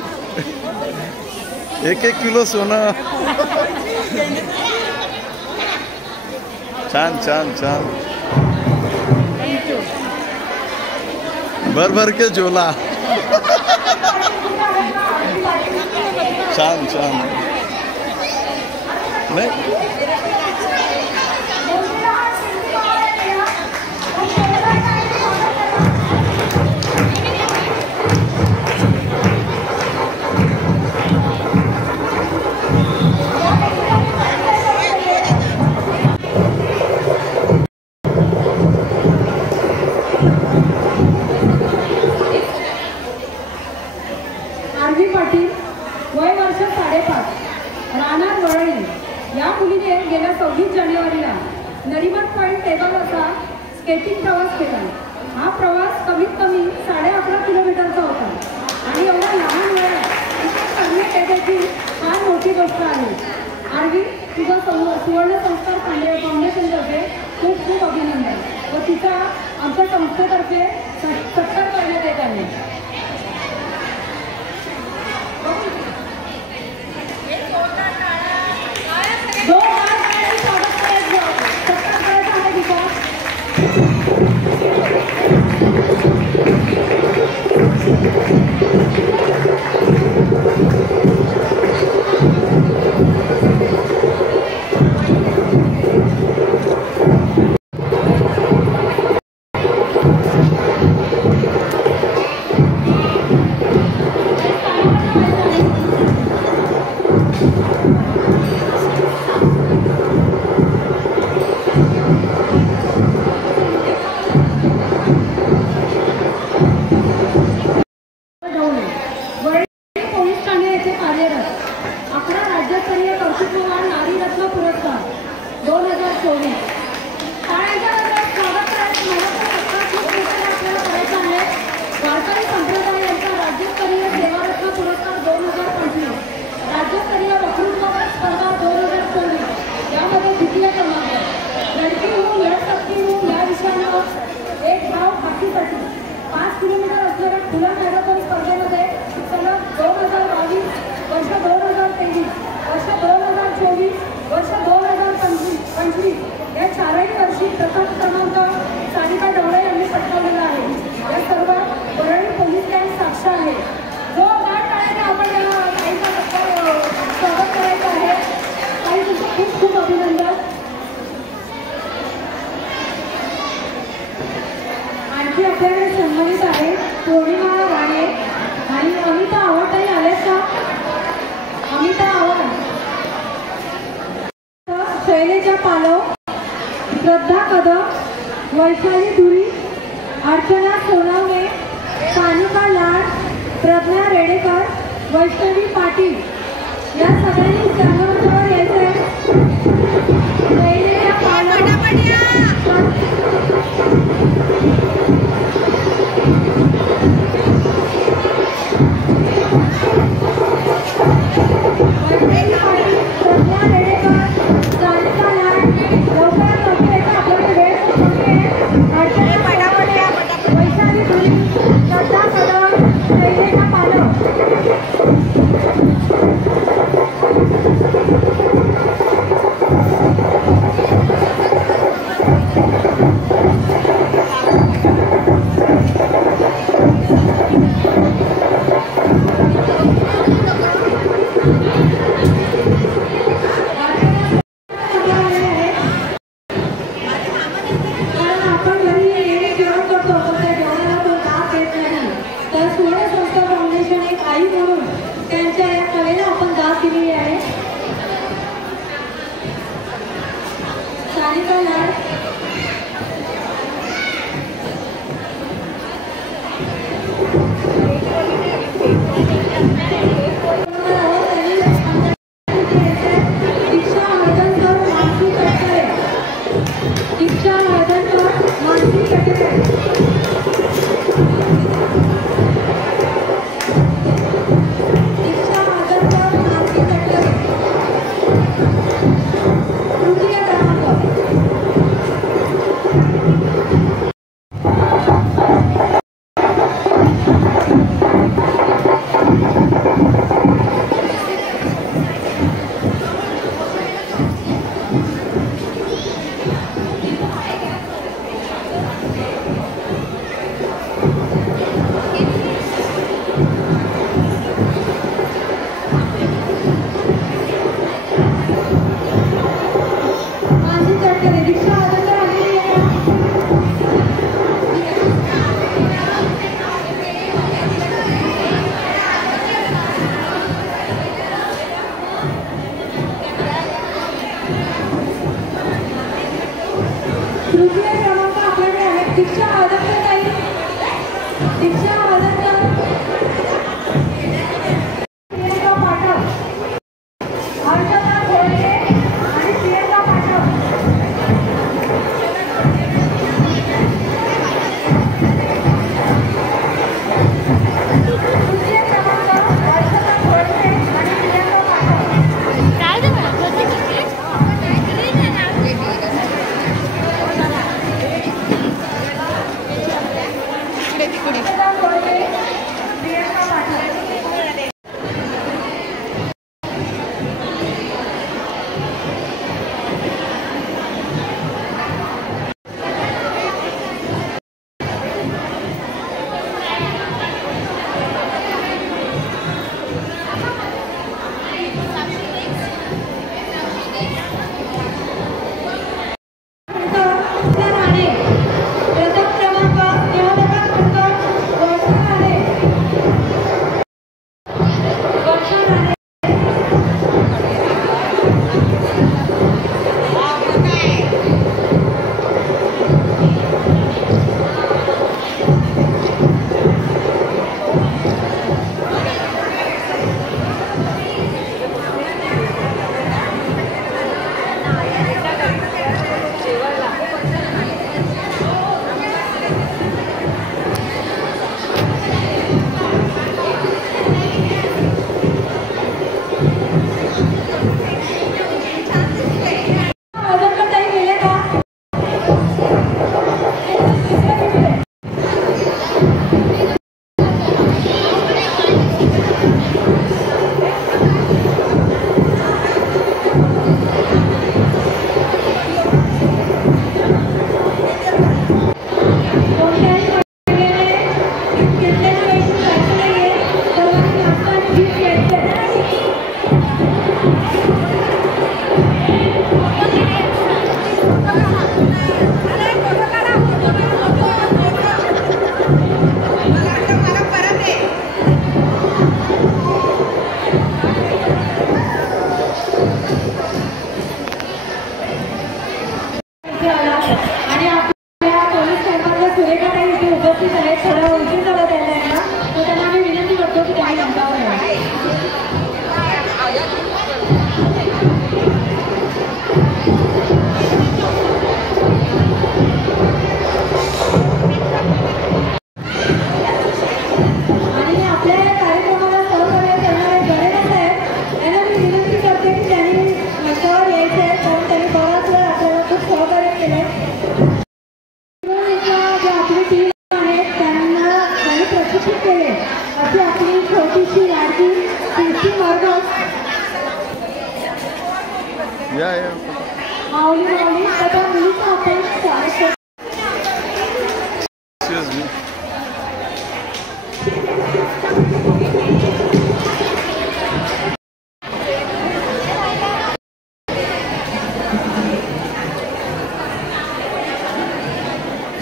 1-1 किलो सोनं. छान छान छान. भर भर के झोला. छान छान. नाही आरवी पाटील, वय वर्ष 5.5, राहणार वरळी. या मुलीने गेल्या 26 जानेवारीला नरिमन पॉईंट टेबलचा स्केटिंग प्रवास केला. हा प्रवास कमीत कमी 11.5 किलोमीटरचा होता आणि एवढ्या लहान वयात करणे त्याची फार मोठी गोष्ट आहे. आरवी, तुझा सुवर्ण संस्कार फाउंडेशनतर्फे खूप खूप अभिनंदन व तिचा आमच्या संस्थेतर्फे सत्कार करण्यात येत आहे. शैलेजा पालव, श्रद्धा कदम, वैशाली धुरी, अर्चना सोनावणे, सानिका लाड, प्रज्ञा रेडेकर, वैष्णवी पाटील या सगळ्यांनी संगमवर यायचं आहे. शैलेजा पालव,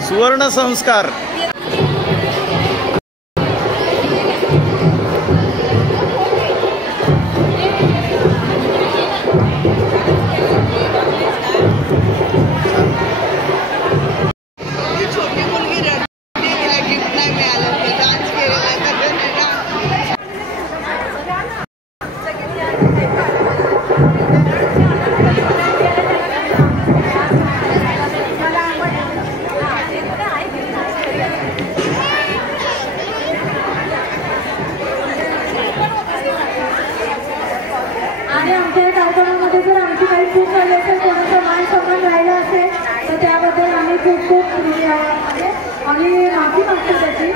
सुवर्ण संस्कार आणि आमच्या कार्यक्रमामध्ये जर आमची काही चूक झाली असेल, कोणाचा मान सन्मान राहिला असेल तर त्याबद्दल आम्ही खूप खूप आणि माफी मागतो त्याची.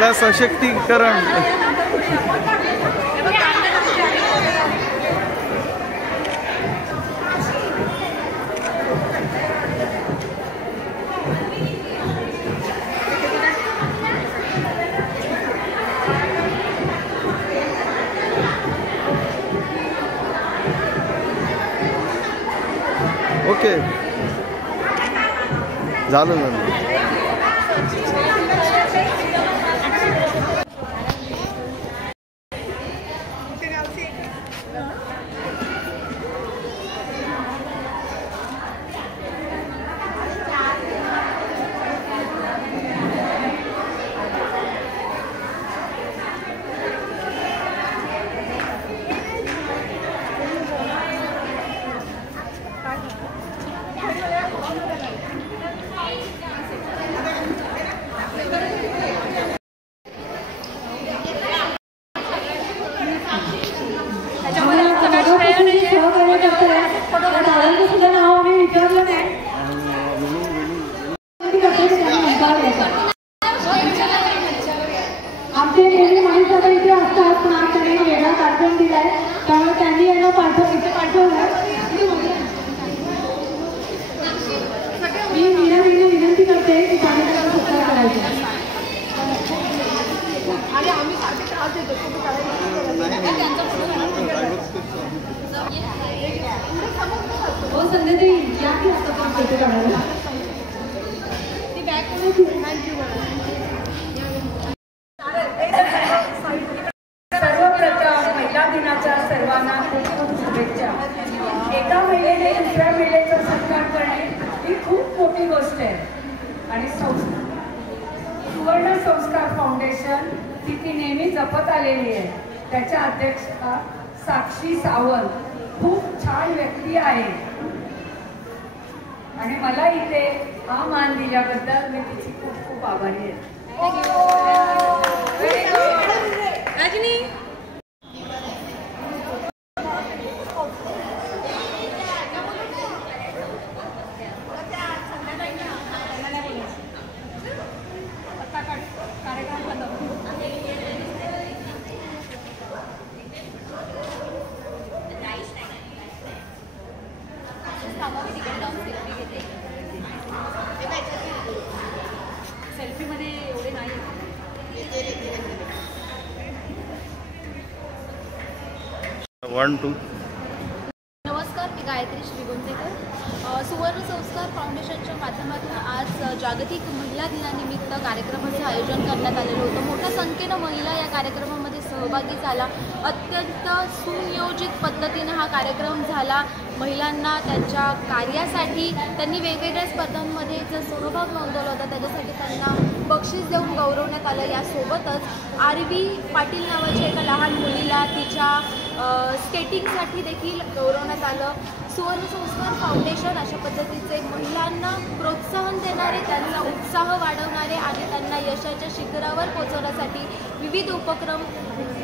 महिला सशक्तीकरण. ओके, झालं झालं. आमचे नेहमी माणूस इथे असतात, पण आज त्यांनी वेगळा कार्यक्रम दिलाय, त्यामुळे त्यांनी यांना इथे पाठवलं. मी विनंती करते की त्यांनी त्याला सत्कार करायचा. आणि आम्ही सारखे त्रास देतो हो संध्याताई या की असं पण फोटो काढायला ती बॅग सर्वप्रथम महिला दिनाच्या सर्वांना खूप खूप शुभेच्छा. एका महिलेने दुसऱ्या महिलेचा सत्कार करणे ही खूप मोठी गोष्ट आहे आणि सुवर्ण संस्कार फाउंडेशन ती नेहमी जपत आलेली आहे. त्याच्या अध्यक्षा साक्षी सावंत खूप छान व्यक्ती आहे आणि मला इथे हा मान दिल्याबद्दल मी तिची खूप खूप आभारी आहे. रागिनी सेल्फी मध्ये एवढे नाही. नमस्कार, मी गायत्री श्रीगोंदेकर. सुवर्ण संस्कार फाउंडेशनच्या माध्यमातून आज जागतिक महिला दिनानिमित्त कार्यक्रमाचं आयोजन करण्यात आलेलं होतं. मोठ्या संख्येनं महिला या कार्यक्रमामध्ये सहभागी झाला. अत्यंत सुनियोजित पद्धतीने हा कार्यक्रम झाला. महिलांना त्यांच्या कार्यासाठी त्यांनी वेगवेगळ्या स्पर्धांमध्ये जो सहभाग नोंदवला होता त्याच्यासाठी त्यांना बक्षीस देऊन गौरवण्यात आलं. यासोबतच आरवी पाटील नावाच्या एका लहान मुलीला तिच्या स्केटिंगसाठी देखील गौरवण्यात आलं. सुवर्ण संस्कार फाउंडेशन अशा पद्धतीचे महिलांना प्रोत्साहन देणारे, त्यांचा उत्साह वाढवणारे आणि त्यांना यशाच्या शिखरावर पोहोचवण्यासाठी विविध उपक्रम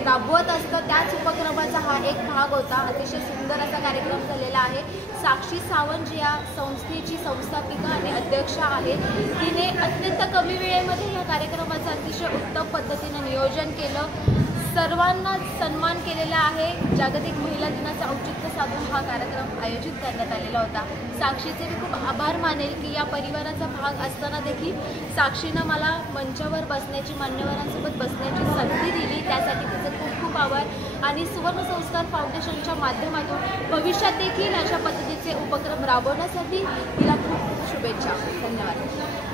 राबवत असतं. त्याच उपक्रमाचा हा एक भाग होता. अतिशय सुंदर असा कार्यक्रम झालेला आहे. साक्षी सावंत जी या संस्थेची संस्थापिका आणि अध्यक्षा आहेत, तिने अत्यंत कमी वेळेमध्ये या कार्यक्रमाचं अतिशय उत्तम पद्धतीने नियोजन केलं. सर्वांना सन्मान केलेला आहे. जागतिक महिला दिनाचं औचित्य साधून हा कार्यक्रम आयोजित करण्यात आलेला होता. साक्षीचे मी खूप आभार मानेल की या परिवाराचा भाग असताना देखील साक्षीनं मला मंचावर बसण्याची, मान्यवरांसोबत बसण्याची संधी दिली. त्यासाठी तिचे खूप खूप आभार. आणि सुवर्ण संस्कार फाउंडेशनच्या माध्यमातून भविष्यात देखील अशा पद्धतीचे उपक्रम राबवण्यासाठी तिला खूप खूप शुभेच्छा. धन्यवाद.